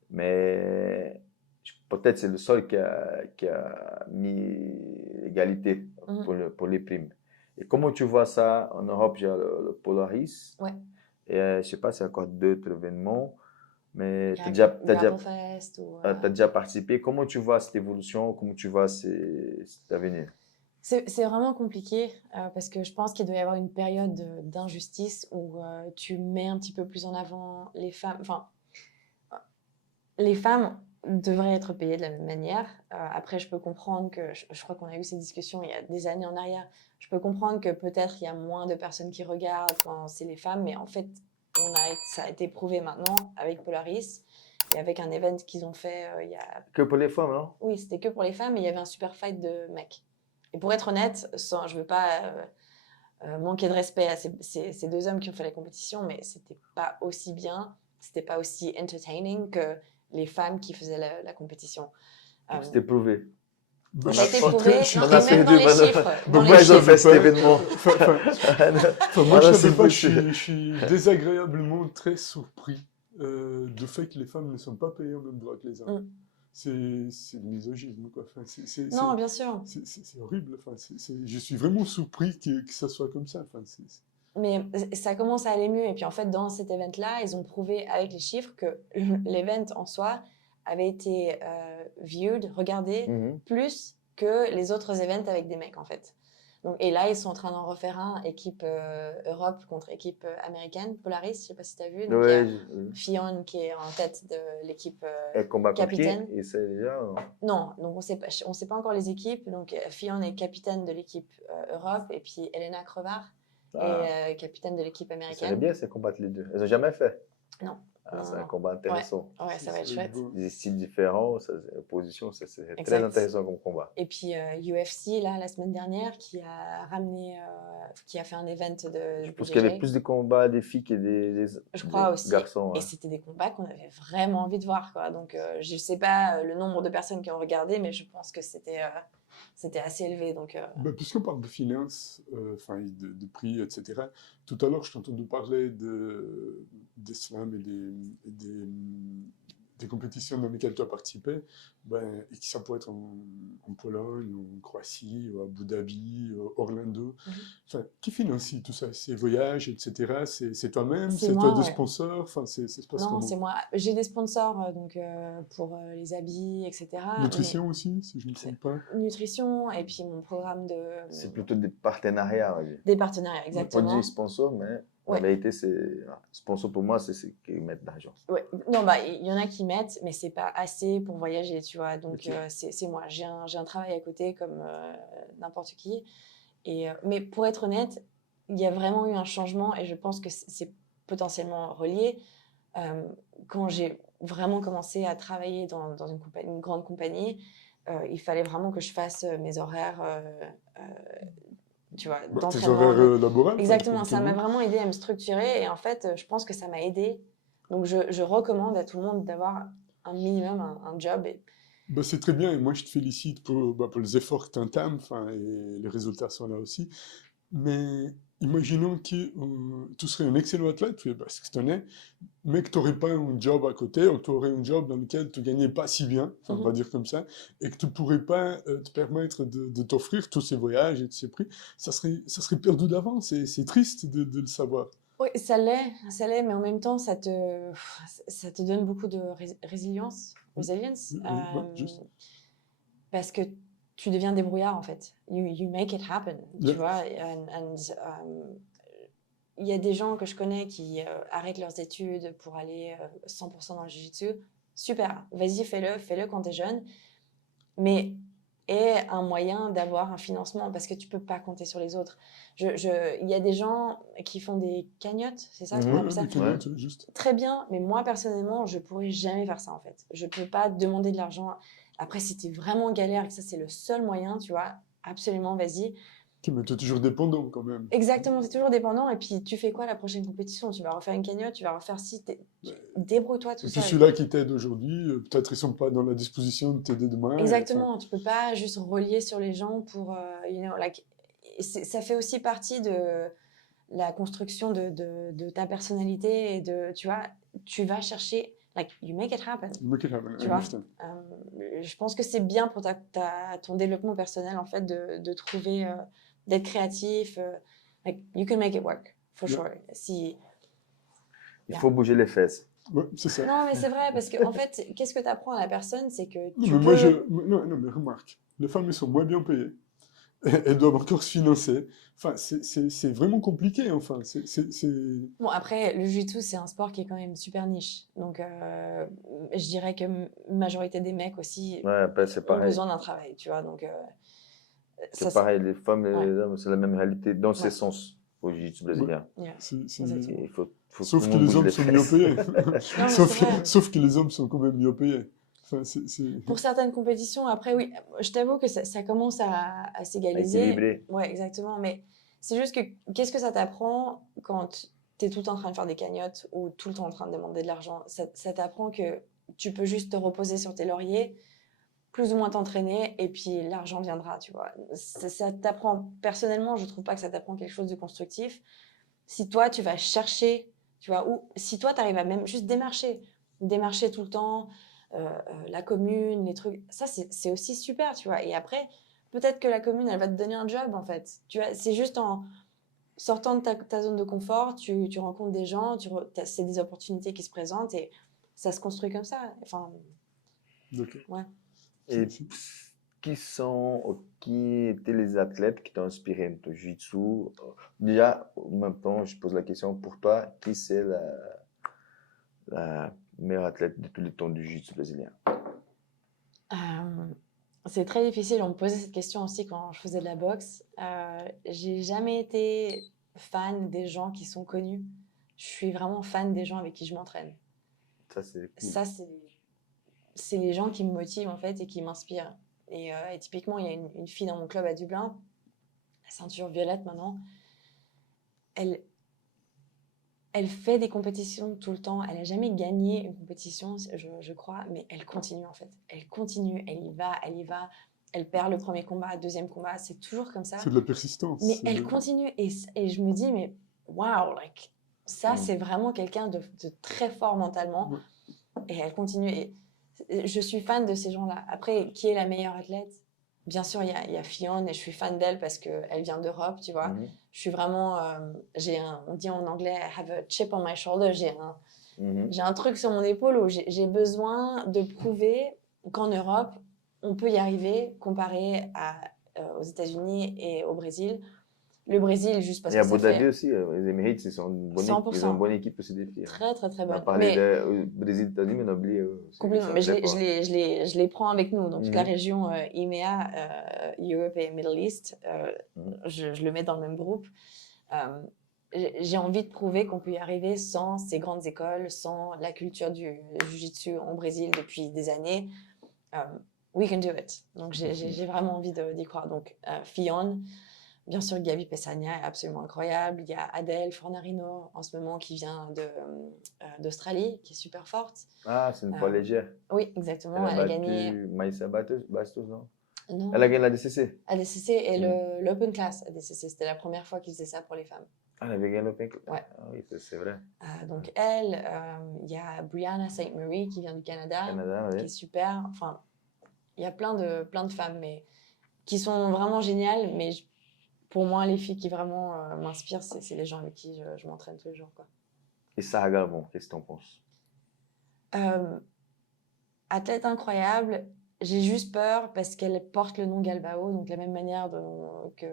mais peut-être c'est le seul qui a mis égalité pour les primes. Et comment tu vois ça en Europe? J'ai le Polaris. Ouais. Et je ne sais pas, c'est encore d'autres événements. Mais tu as déjà participé. Comment tu vois cette évolution? Comment tu vois cet avenir? C'est vraiment compliqué parce que je pense qu'il doit y avoir une période d'injustice où tu mets un petit peu plus en avant les femmes. Enfin, les femmes devraient être payées de la même manière. Après, je peux comprendre que, je crois qu'on a eu ces discussions il y a des années en arrière, je peux comprendre que peut-être il y a moins de personnes qui regardent quand c'est les femmes, mais en fait, ça a été prouvé maintenant avec Polaris et avec un event qu'ils ont fait il y a... Que pour les femmes, non? Oui, c'était que pour les femmes, mais il y avait un super fight de mecs. Et pour être honnête, je ne veux pas manquer de respect à ces deux hommes qui ont fait la compétition, mais c'était pas aussi bien, c'était pas aussi entertaining que les femmes qui faisaient la compétition. C'était prouvé. Bah, Ça a été on- prouvé, je- non, on a et fait même dans deux les manœuvres. chiffres. Dans Pourquoi les ils ont chiffres. fait cet événement? Moi, je Voilà, savais c'est pas, possible. je suis désagréablement très surpris du fait que les femmes ne sont pas payées au même droit que les hommes. Mm. C'est du misogynisme, quoi. Enfin, Non, bien sûr. c'est horrible. Enfin, je suis vraiment surpris que ça soit comme ça. Enfin, Mais ça commence à aller mieux. Et puis en fait, dans cet event-là, ils ont prouvé avec les chiffres que l'event en soi avait été viewed, regardé, Mhm. plus que les autres events avec des mecs en fait. Donc, et là, ils sont en train d'en refaire un, équipe Europe contre équipe américaine, Polaris, je sais pas si tu as vu. Donc il y a Ouais, Fionn qui est en tête de l'équipe elle combat contre qui? capitaine. Et c'est déjà. Non, donc on sait pas encore les équipes. Donc Fionn est capitaine de l'équipe Europe et puis Elena Crevard Ah, est capitaine de l'équipe ça serait américaine. bien, c'est combattre les deux. Elles n'ont jamais fait. Non. Ah, Non, c'est un non. combat intéressant. Ouais, ça va être chouette. beau. Des styles différents, opposition, ça c'est très Exact. intéressant comme combat. Et puis UFC, là, la semaine dernière, qui a ramené, qui a fait un event de Je pense qu'il y avait BJJ. plus de combats des filles que Je crois des aussi. garçons. Et hein. c'était des combats qu'on avait vraiment envie de voir, quoi. Donc, je ne sais pas le nombre de personnes qui ont regardé, mais je pense que c'était assez élevé. Donc, Bah, puisqu'on parle de finances, enfin, de prix, etc., tout à l'heure, je t'ai entendu parler des slams des compétitions dans lesquelles tu as participé, ben, et que ça pourrait être en Pologne, en Croatie, ou à Abu Dhabi, Orlando. Enfin, qui financie tout ça? Ces voyages, etc. C'est toi-même? C'est C'est moi, toi de ouais. sponsor? Enfin, ça se passe non, comment? c'est moi. J'ai des sponsors donc, pour les habits, etc. Nutrition aussi, si je ne me trompe pas. Nutrition, et puis mon programme de... C'est plutôt des partenariats. On va dire. Des partenariats, On peut exactement. dire sponsor, mais Ouais. la vérité, c'est. Sponsor pour moi, c'est ceux qui mettent de l'argent. Ouais. Non, bah, il y en a qui mettent, mais c'est pas assez pour voyager, tu vois. Donc, Ok. c'est moi. J'ai un travail à côté comme n'importe qui. Et, mais pour être honnête, il y a vraiment eu un changement et je pense que c'est potentiellement relié. Quand j'ai vraiment commencé à travailler dans une grande compagnie, il fallait vraiment que je fasse mes horaires, tu vois, Bah, tes d'entraînement. horaires laborables? Exactement, comme ça tout le m'a monde. vraiment aidé à me structurer et en fait, je pense que ça m'a aidé. Donc, je recommande à tout le monde d'avoir un minimum, un job. Et... Bah, c'est très bien, et moi je te félicite pour les efforts que tu entames, enfin, et les résultats sont là aussi. Mais imaginons que tu serais un excellent athlète, parce que tu en es, mais que tu n'aurais pas un job à côté, ou que tu aurais un job dans lequel tu ne gagnais pas si bien, enfin, on va dire comme ça, et que tu ne pourrais pas te permettre de t'offrir tous ces voyages et tous ces prix, ça serait perdu d'avance, et c'est triste de le savoir. Oui, ça l'est, mais en même temps, ça te donne beaucoup de resilience, Ouais, juste. parce que tu deviens débrouillard en fait. You make it happen, tu Yeah. vois. Il y a des gens que je connais qui arrêtent leurs études pour aller 100% dans le jiu-jitsu. Super, vas-y, fais-le quand tu es jeune. Mais est un moyen d'avoir un financement parce que tu peux pas compter sur les autres. Il y a des gens qui font des cagnottes, c'est ça qu'on Mhm. appelle ça? Des cagnottes, juste. Très bien, mais moi personnellement, je pourrais jamais faire ça en fait. Je peux pas demander de l'argent. Après, si t'es vraiment galère et que ça c'est le seul moyen, tu vois, absolument, vas-y. Ok, mais tu es toujours dépendant quand même. Exactement, c'est toujours dépendant. Et puis, tu fais quoi la prochaine compétition? Tu vas refaire une cagnotte, tu vas refaire débrouille-toi tout Et puis seul. ceux-là qui t'aident aujourd'hui, peut-être ils sont pas dans la disposition de t'aider demain. Exactement, tu peux pas juste relier sur les gens pour, ça fait aussi partie de la construction de ta personnalité et de, tu vois, tu vas chercher, you make it happen. Tu vois, je pense que c'est bien pour ton développement personnel en fait de trouver, d'être créatif, you can make it work for Yeah. sure. Si, Il faut bouger les fesses. Ouais, c'est ça. non mais c'est vrai parce que en fait, qu'est-ce que tu apprends à la personne, c'est que Non, tu mais peux. non, mais remarque, les femmes elles sont moins bien payées. Elles doivent encore se financer. Enfin, c'est vraiment compliqué. Enfin, Bon, après, le jiu-jitsu, c'est un sport qui est quand même super niche. Donc, je dirais que majorité des mecs aussi Ouais, après, c'est ont pareil. besoin d'un travail, tu vois. Donc, C'est pareil, les femmes et Ouais. les hommes, c'est la même réalité dans Ouais. ces sens au jiu-jitsu brésilien. yeah. Et il faut Sauf tout que le monde les bouge hommes les sont fesses. mieux payés. mais c'est vrai. Sauf que les hommes sont quand même mieux payés. Enfin, Pour certaines compétitions, après, oui, je t'avoue que ça commence à s'égaliser. Équilibré. Ouais, exactement. Mais c'est juste que qu'est-ce que ça t'apprend quand tu es tout le temps en train de faire des cagnottes ou tout le temps en train de demander de l'argent? Ça t'apprend que tu peux juste te reposer sur tes lauriers plus ou moins t'entraîner et puis l'argent viendra, tu vois. Ça t'apprend, personnellement, je trouve pas que ça t'apprend quelque chose de constructif. Si toi, tu vas chercher, tu vois, ou si toi, tu arrives à même juste démarcher tout le temps, la commune, les trucs, ça, c'est aussi super, tu vois. Et après, peut-être que la commune, elle va te donner un job, en fait. Tu vois, c'est juste en sortant de ta zone de confort, tu rencontres des gens, c'est des opportunités qui se présentent et ça se construit comme ça. Enfin, D'accord. ouais. Et C'est- qui sont ou qui étaient les athlètes qui t'ont inspiré dans ton jiu-jitsu? Déjà, en même temps, je pose la question pour toi, qui c'est la meilleure athlète de tous les temps du jiu-jitsu brésilien? Euh, c'est très difficile. On me posait cette question aussi quand je faisais de la boxe. J'ai jamais été fan des gens qui sont connus. Je suis vraiment fan des gens avec qui je m'entraîne. Ça, c'est cool. Ça, c'est les gens qui me motivent en fait et qui m'inspirent. Et typiquement, il y a une fille dans mon club à Dublin, la ceinture violette maintenant. Elle, elle fait des compétitions tout le temps. Elle n'a jamais gagné une compétition, je crois, mais elle continue en fait. Elle continue, elle y va, elle y va. Elle perd le premier combat, deuxième combat, c'est toujours comme ça. C'est de la persistance. Mais elle continue et je me dis, mais waouh, like, ça Mm. c'est vraiment quelqu'un de très fort mentalement. Ouais. Et elle continue. Et je suis fan de ces gens-là. Après, qui est la meilleure athlète? Bien sûr, il y a Fionn et je suis fan d'elle parce qu'elle vient d'Europe, tu vois. Mhm. Je suis vraiment, on dit en anglais, I have a chip on my shoulder. Mhm. J'ai un truc sur mon épaule où j'ai besoin de prouver qu'en Europe, on peut y arriver comparé aux États-Unis et au Brésil. Le Brésil, juste parce Et que Abu ça Dhabi fait aussi, les Emirates, ils ont une bonne, ils ont une 100%. bonne équipe aussi des filles. Hein. Très, très, très On a bonne. parlé Mais de Brésil, États-Unis, mais on a oublié, ils complètement. sont Mais très forts. je les prends avec nous. Donc, toute la Mhm. région IMEA, Europe et Middle East, Mhm. je le mets dans le même groupe. J'ai envie de prouver qu'on peut y arriver sans ces grandes écoles, sans la culture du jiu-jitsu en Brésil depuis des années. We can do it. Donc, j'ai vraiment envie d'y croire. Donc, Fionn, bien sûr, Gabi Pessagna est absolument incroyable. Il y a Adèle Fornarino en ce moment qui vient d'Australie, qui est super forte. Ah, c'est une poids légère. Oui, exactement. Elle a Elle a gagné. battu Maïssa Bastos, non? Non, Elle a gagné la DCC. ADCC et Mm. l'Open Class ADCC. C'était la première fois qu'ils faisaient ça pour les femmes. Ah, elle avait gagné l'Open. Ouais. Ah oui, c'est vrai. Donc, elle, il y a Brianna St. Marie qui vient du Canada, Canada, qui est oui. super. Enfin, il y a plein de femmes mais, qui sont vraiment géniales. Mais pour moi, les filles qui vraiment m'inspirent, c'est les gens avec qui je m'entraîne tous les jours, quoi. Et Sarah Galvon, qu'est-ce que tu en penses? Athlète incroyable. J'ai juste peur parce qu'elle porte le nom Galbao, donc la même manière que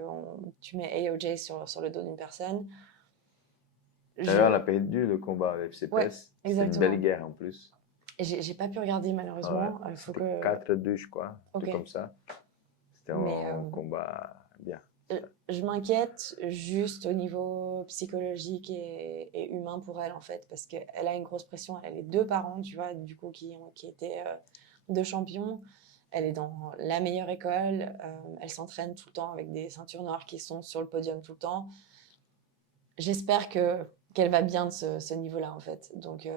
tu mets AOJ sur le dos d'une personne. D'ailleurs, elle a perdu le combat avec FCPS. Ouais, C'est une exactement. belle guerre en plus. Et j'ai pas pu regarder malheureusement. Ah ouais. Il faut C'était que 4-2, je crois. Un truc Ok. comme ça. C'était Mais, un combat bien. je m'inquiète juste au niveau psychologique et humain pour elle en fait, parce qu'elle a une grosse pression. Elle a les deux parents, tu vois, du coup, qui étaient deux champions. Elle est dans la meilleure école. Elle s'entraîne tout le temps avec des ceintures noires qui sont sur le podium tout le temps. J'espère qu'elle va bien de ce niveau-là en fait. Donc,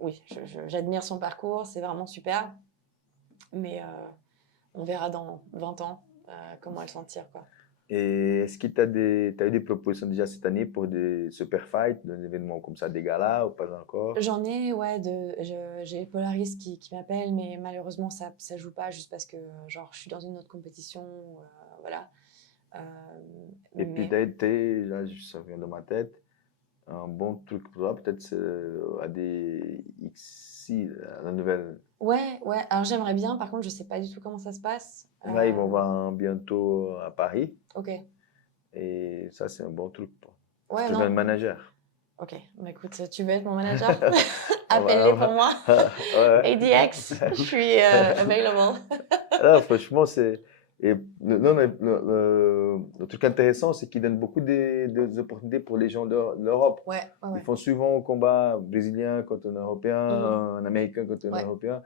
oui, j'admire son parcours, c'est vraiment super. Mais on verra dans 20 ans comment elle s'en tire, quoi. Et est-ce que tu as eu des propositions déjà cette année pour des super fights, d'un événement comme ça, des galas ou pas encore? J'en ai, ouais, j'ai Polaris qui m'appelle, mais malheureusement, ça joue pas juste parce que, genre, je suis dans une autre compétition, voilà. Et puis, là, ça vient de ma tête, un bon truc pour toi, peut-être c'est à des XC, la nouvelle. Ouais, alors j'aimerais bien, par contre, je sais pas du tout comment ça se passe. Là, ils vont voir bientôt à Paris, Ok, et ça, c'est un bon truc. ouais, Tu deviens le non, manager. ok, bah écoute, tu veux être mon manager? On va- Appelle-les on va- pour moi. Ouais. ADX, je suis available. Ah, franchement, c'est. Et non, le truc intéressant, c'est qu'ils donnent beaucoup des opportunités pour les gens de l'Europe. Ouais, Ils font souvent un combat brésilien contre un Européen, Mhm. un Américain contre un Ouais. Européen.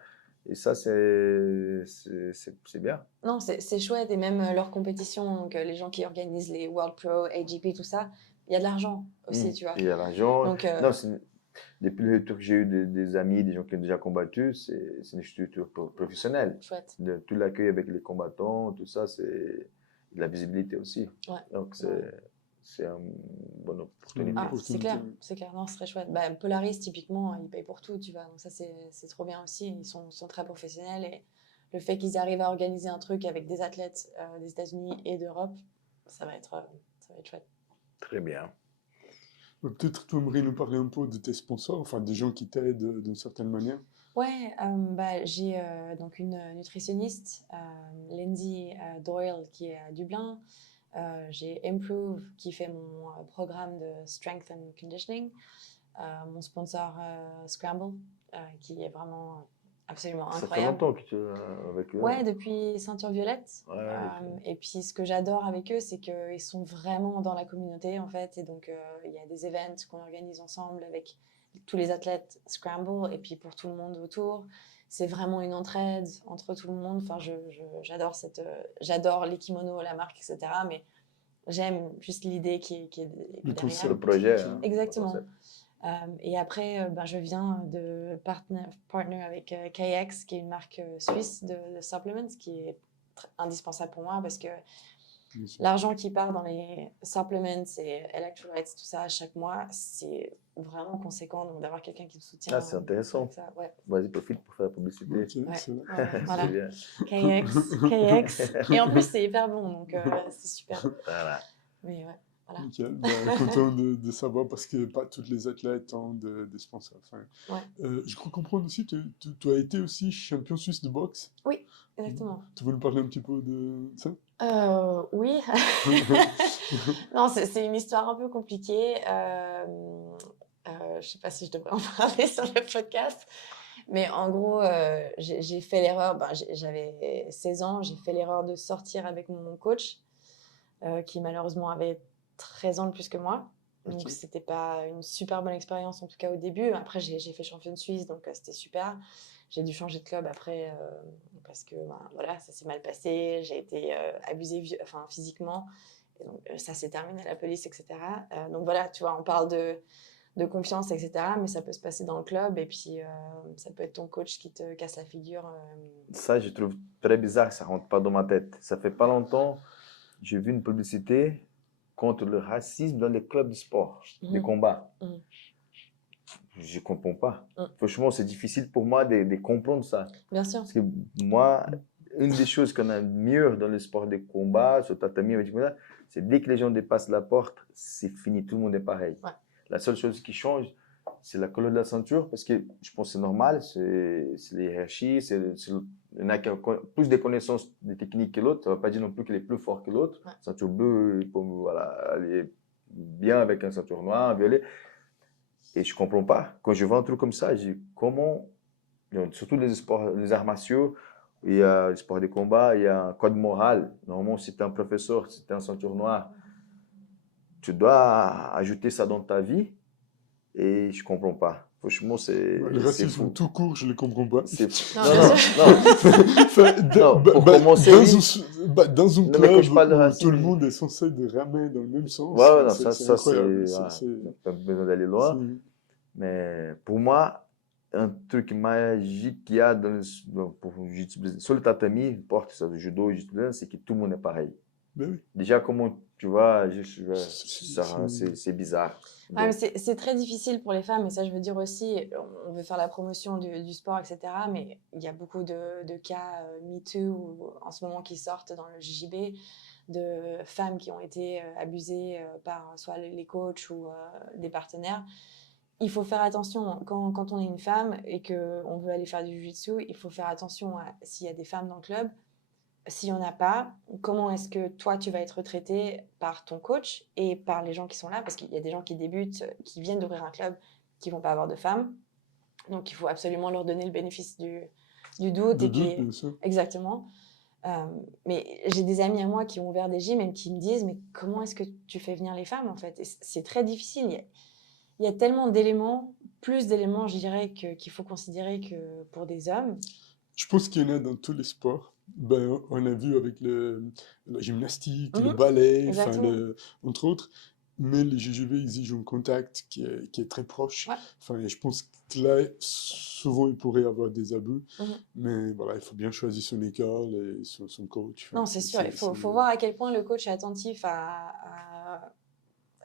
Et ça, c'est bien. Non, c'est chouette. Et même leur compétition, donc les gens qui organisent les World Pro, AGP, tout ça, il y a de l'argent aussi, tu vois. Il y a l'argent. Donc, Non, Depuis le retour que j'ai eu des amis, des gens qui ont déjà combattu, c'est une structure professionnelle. Chouette. Tout l'accueil avec les combattants, tout ça, c'est de la visibilité aussi. Ouais. Donc, c'est une bonne opportunité. Ah, c'est clair, Opportunité. c'est clair. Non, ce serait chouette. Bah, Polaris, typiquement, ils payent pour tout, tu vois. Donc ça, c'est trop bien aussi. Ils sont très professionnels et le fait qu'ils arrivent à organiser un truc avec des athlètes des États-Unis et d'Europe, ça va être chouette. Très bien. Peut-être tu aimerais nous parler un peu de tes sponsors, enfin des gens qui t'aident d'une certaine manière. Ouais, bah, j'ai donc une nutritionniste, Lindsay Doyle, qui est à Dublin. J'ai Improve, qui fait mon programme de Strength and Conditioning. Mon sponsor Scramble, qui est vraiment absolument Ça fait incroyable. longtemps que tu es avec eux. Ouais, depuis ceinture violette. Ouais, Et puis ce que j'adore avec eux, c'est qu'ils sont vraiment dans la communauté en fait. Et donc il y a des events qu'on organise ensemble avec tous les athlètes Scramble et puis pour tout le monde autour. C'est vraiment une entraide entre tout le monde. Enfin, j'adore j'adore les kimonos, la marque, etc. Mais j'aime juste l'idée qui est Le derrière. concept. le projet. hein, Exactement. le concept. Et après, ben, je viens de partner avec KX, qui est une marque suisse de supplements, qui est indispensable pour moi parce que Bien sûr. l'argent qui part dans les supplements et electrolytes, tout ça, chaque mois, c'est vraiment conséquent. Donc d'avoir quelqu'un qui me soutient. Ah, c'est intéressant. avec ça, ouais. Vas-y, profite pour faire la publicité. Ok, Ouais, c'est vrai. ouais, voilà. C'est bien. KX. Et en plus, c'est hyper bon, donc c'est super. Voilà. Mais ouais, voilà. Nickel. Ben, content de savoir parce que pas tous les athlètes ont des sponsors. Enfin, Ouais. je crois comprendre aussi, tu as été aussi champion suisse de boxe. Exactement. Tu veux nous parler un petit peu de ça? Oui. Non, c'est une histoire un peu compliquée. Je sais pas si je devrais en parler sur le podcast. Mais en gros, j'ai fait l'erreur, j'avais 16 ans, j'ai fait l'erreur de sortir avec mon coach, qui malheureusement avait 13 ans de plus que moi. Donc, Ok. c'était pas une super bonne expérience, en tout cas au début. Après, j'ai fait championne suisse, donc c'était super. J'ai dû changer de club après, parce que voilà, ça s'est mal passé. J'ai été abusée physiquement. Et donc, ça s'est terminé à la police, etc. Donc voilà, tu vois, on parle de confiance, etc. Mais ça peut se passer dans le club et puis ça peut être ton coach qui te casse la figure. Ça, je trouve très bizarre, ça rentre pas dans ma tête. Ça fait pas longtemps, j'ai vu une publicité contre le racisme dans les clubs de sport, des Mhm. combats. Mhm. Je comprends pas. Mhm. Franchement, c'est difficile pour moi de comprendre ça. Bien sûr. Parce que moi, une des choses qu'on a mieux dans le sport des combats, sur tatami, c'est dès que les gens dépassent la porte, c'est fini, tout le monde est pareil. Ouais. La seule chose qui change, c'est la couleur de la ceinture, parce que je pense que c'est normal, c'est les hiérarchies, il y en a qui ont plus de connaissances des techniques que l'autre, ça ne veut pas dire non plus qu'il est plus fort que l'autre. Ouais. Ceinture bleue, il peut voilà, aller bien avec un ceinture noire, un violet. Et je ne comprends pas. Quand je vois un truc comme ça, je dis comment, surtout les sports, les arts martiaux, il y a le sport de combat, il y a un code moral. Normalement, si tu es un professeur, si tu es un ceinture noire, tu dois ajouter ça dans ta vie. Et je comprends pas. Franchement, Le c'est racisme fou. tout court, je ne le comprends pas. C'est Non, non, bien non, sûr. non. Enfin, Non, pour commencer, oui. dans un Non, mais quand club je parle de où racisme, tout le monde est censé de ramer dans le même sens, Ouais, ouais, non, c'est ça incroyable. c'est. C'est- Pas besoin d'aller loin. c'est- Mais pour moi, un truc magique qu'il y a pour sur le tatami, porte ça, le judo, le jiu-jitsu, c'est que tout le monde est pareil. Ben oui. Déjà, comment tu vois, C'est- c'est bizarre. Ouais, mais Donc, c'est très difficile pour les femmes, et ça je veux dire aussi, on veut faire la promotion du sport, etc. Mais il y a beaucoup de cas MeToo en ce moment qui sortent dans le JJB, de femmes qui ont été abusées par soit les coachs ou des partenaires. Il faut faire attention, quand on est une femme et qu'on veut aller faire du jiu-jitsu, il faut faire attention à s'il y a des femmes dans le club. S'il n'y en a pas, comment est-ce que toi, tu vas être traité par ton coach et par les gens qui sont là? Parce qu'il y a des gens qui débutent, qui viennent d'ouvrir un club, qui ne vont pas avoir de femmes. Donc, il faut absolument leur donner le bénéfice du doute. De Et doute, puis, bien sûr. exactement. Mais j'ai des amis à moi qui ont ouvert des gyms et qui me disent, mais comment est-ce que tu fais venir les femmes, en fait? Et c'est très difficile. Il y a tellement d'éléments, plus d'éléments, je dirais, qu'il faut considérer que pour des hommes. Je pense qu'il y en a dans tous les sports. Ben, on a vu avec la gymnastique, le Mhm. ballet, enfin, Exactement. entre autres. mais les GGV exigent un contact qui est très proche. Ouais. Enfin, et je pense que là, souvent, il pourrait y avoir des abus, Mhm. mais voilà, il faut bien choisir son école et son coach. Enfin, Non, c'est sûr. Il faut voir à quel point le coach est attentif à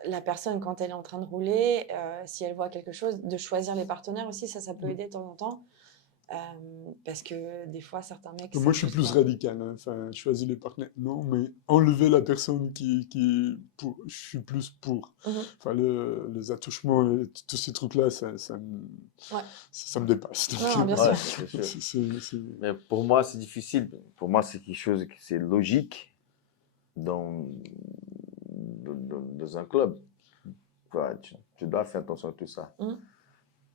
la personne quand elle est en train de rouler, si elle voit quelque chose, de choisir les partenaires aussi, ça peut aider de temps en temps. Parce que des fois, certains mecs... Moi, je suis plus radical. Hein. Enfin, choisir les partenaires, non, mais enlever la personne qui pour, je suis plus pour. Enfin, les attouchements, tous ces trucs-là, ça me dépasse. Donc, Non, bien sûr. Mais pour moi, c'est difficile. Pour moi, c'est quelque chose qui c'est logique dans un club. Tu dois faire attention à tout ça.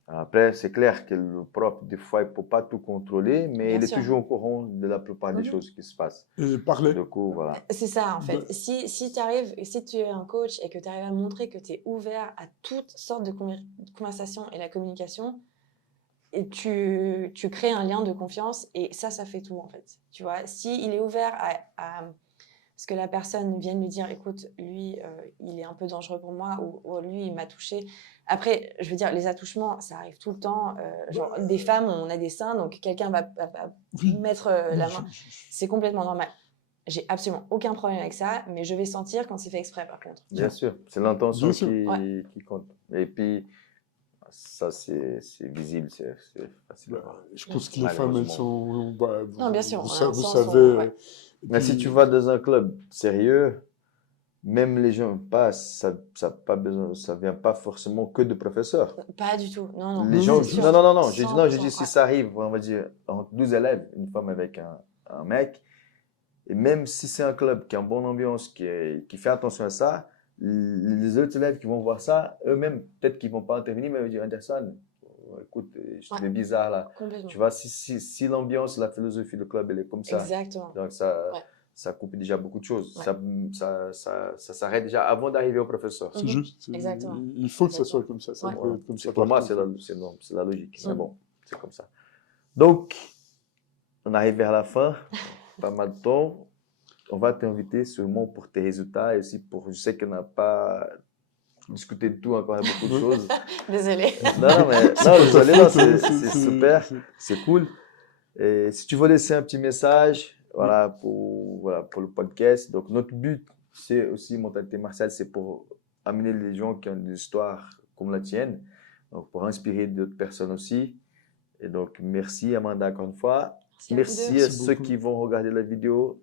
Après, c'est clair que le prof, des fois, il ne peut pas tout contrôler, mais Bien il est sûr. toujours au courant de la plupart des choses qui se passent. Et parler. Du coup, voilà. C'est ça, en fait. Si tu es un coach et que tu arrives à montrer que tu es ouvert à toutes sortes de conversations et la communication, et tu crées un lien de confiance et ça fait tout, en fait. Tu vois, s'il est ouvert à ce que la personne vienne lui dire, écoute, lui, il est un peu dangereux pour moi, ou lui, il m'a touché. Après, je veux dire, les attouchements, ça arrive tout le temps. Genre, des femmes, on a des seins, donc quelqu'un va mettre la main. C'est complètement normal. J'ai absolument aucun problème avec ça, mais je vais sentir quand c'est fait exprès, par contre. Bien sûr, c'est l'intention qui compte. Et puis, ça, c'est visible, c'est facile à voir. Je pense que les femmes, elles sont... non, bien sûr. Vous savez... Mais si tu vas dans un club sérieux, même les gens ça vient pas forcément que de professeurs. Pas du tout. Non. Les gens, non. Je dis si ça arrive, on va dire, entre 12 élèves, une femme avec un mec, et même si c'est un club qui a une bonne ambiance, qui fait attention à ça, les autres élèves qui vont voir ça, eux-mêmes, peut-être qu'ils vont pas intervenir, mais ils vont dire, Anderson, écoute, je trouve bizarre là. Complètement. Tu vois, si l'ambiance, la philosophie du club, elle est comme ça. Exactement. Donc ça coupe déjà beaucoup de choses. Ouais. Ça s'arrête déjà avant d'arriver au professeur. C'est juste. Exactement. Il faut que ça soit comme ça. Ça doit être comme ça. Pour moi, c'est la logique. Mais bon, c'est comme ça. Donc, on arrive vers la fin. Pas mal de temps. On va t'inviter seulement pour tes résultats et aussi pour... Je sais qu'on n'a pas discuté de tout encore, il y a beaucoup de choses. Désolée. Non, c'est super, c'est cool. Et si tu veux laisser un petit message, pour le podcast. Donc, notre but, c'est aussi Mentalité Martiale, c'est pour amener les gens qui ont des histoires comme la tienne, donc pour inspirer d'autres personnes aussi. Et donc, merci Amanda encore une fois. Merci à ceux qui vont regarder la vidéo.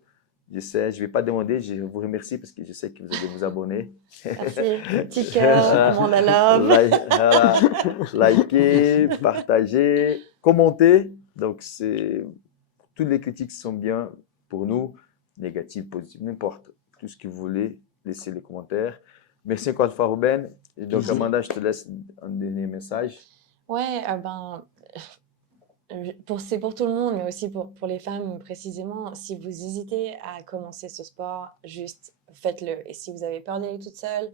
Je sais, je ne vais pas demander, je vous remercie parce que je sais que vous allez vous abonner. Merci. Petit cœur, Amanda Love. Likez, partagez, commentez. Donc, toutes les critiques sont bien pour nous, négatives, positives, n'importe. Tout ce que vous voulez, laissez les commentaires. Merci encore une fois, Ruben. Et donc, Amanda, je te laisse un dernier message. Ouais, c'est pour tout le monde, mais aussi pour les femmes précisément. Si vous hésitez à commencer ce sport, juste faites-le. Et si vous avez peur d'aller toute seule,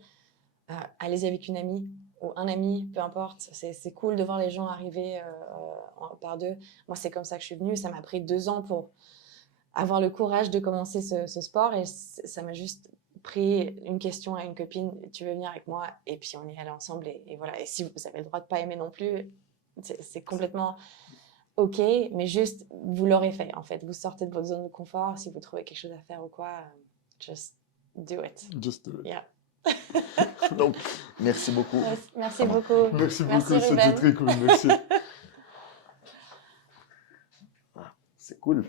allez-y avec une amie ou un ami, peu importe. C'est cool de voir les gens arriver par deux. Moi, c'est comme ça que je suis venue. Ça m'a pris 2 ans pour avoir le courage de commencer ce sport. Et ça m'a juste pris une question à une copine. Tu veux venir avec moi? Et puis, on y allait ensemble. Et voilà. Et si vous avez le droit de ne pas aimer non plus, c'est complètement... OK, mais juste, vous l'aurez fait, en fait. Vous sortez de votre zone de confort. Si vous trouvez quelque chose à faire ou quoi, just do it. Just do it. Yeah. Donc, merci beaucoup. Merci beaucoup. Merci beaucoup, c'était très cool. Merci. C'est cool.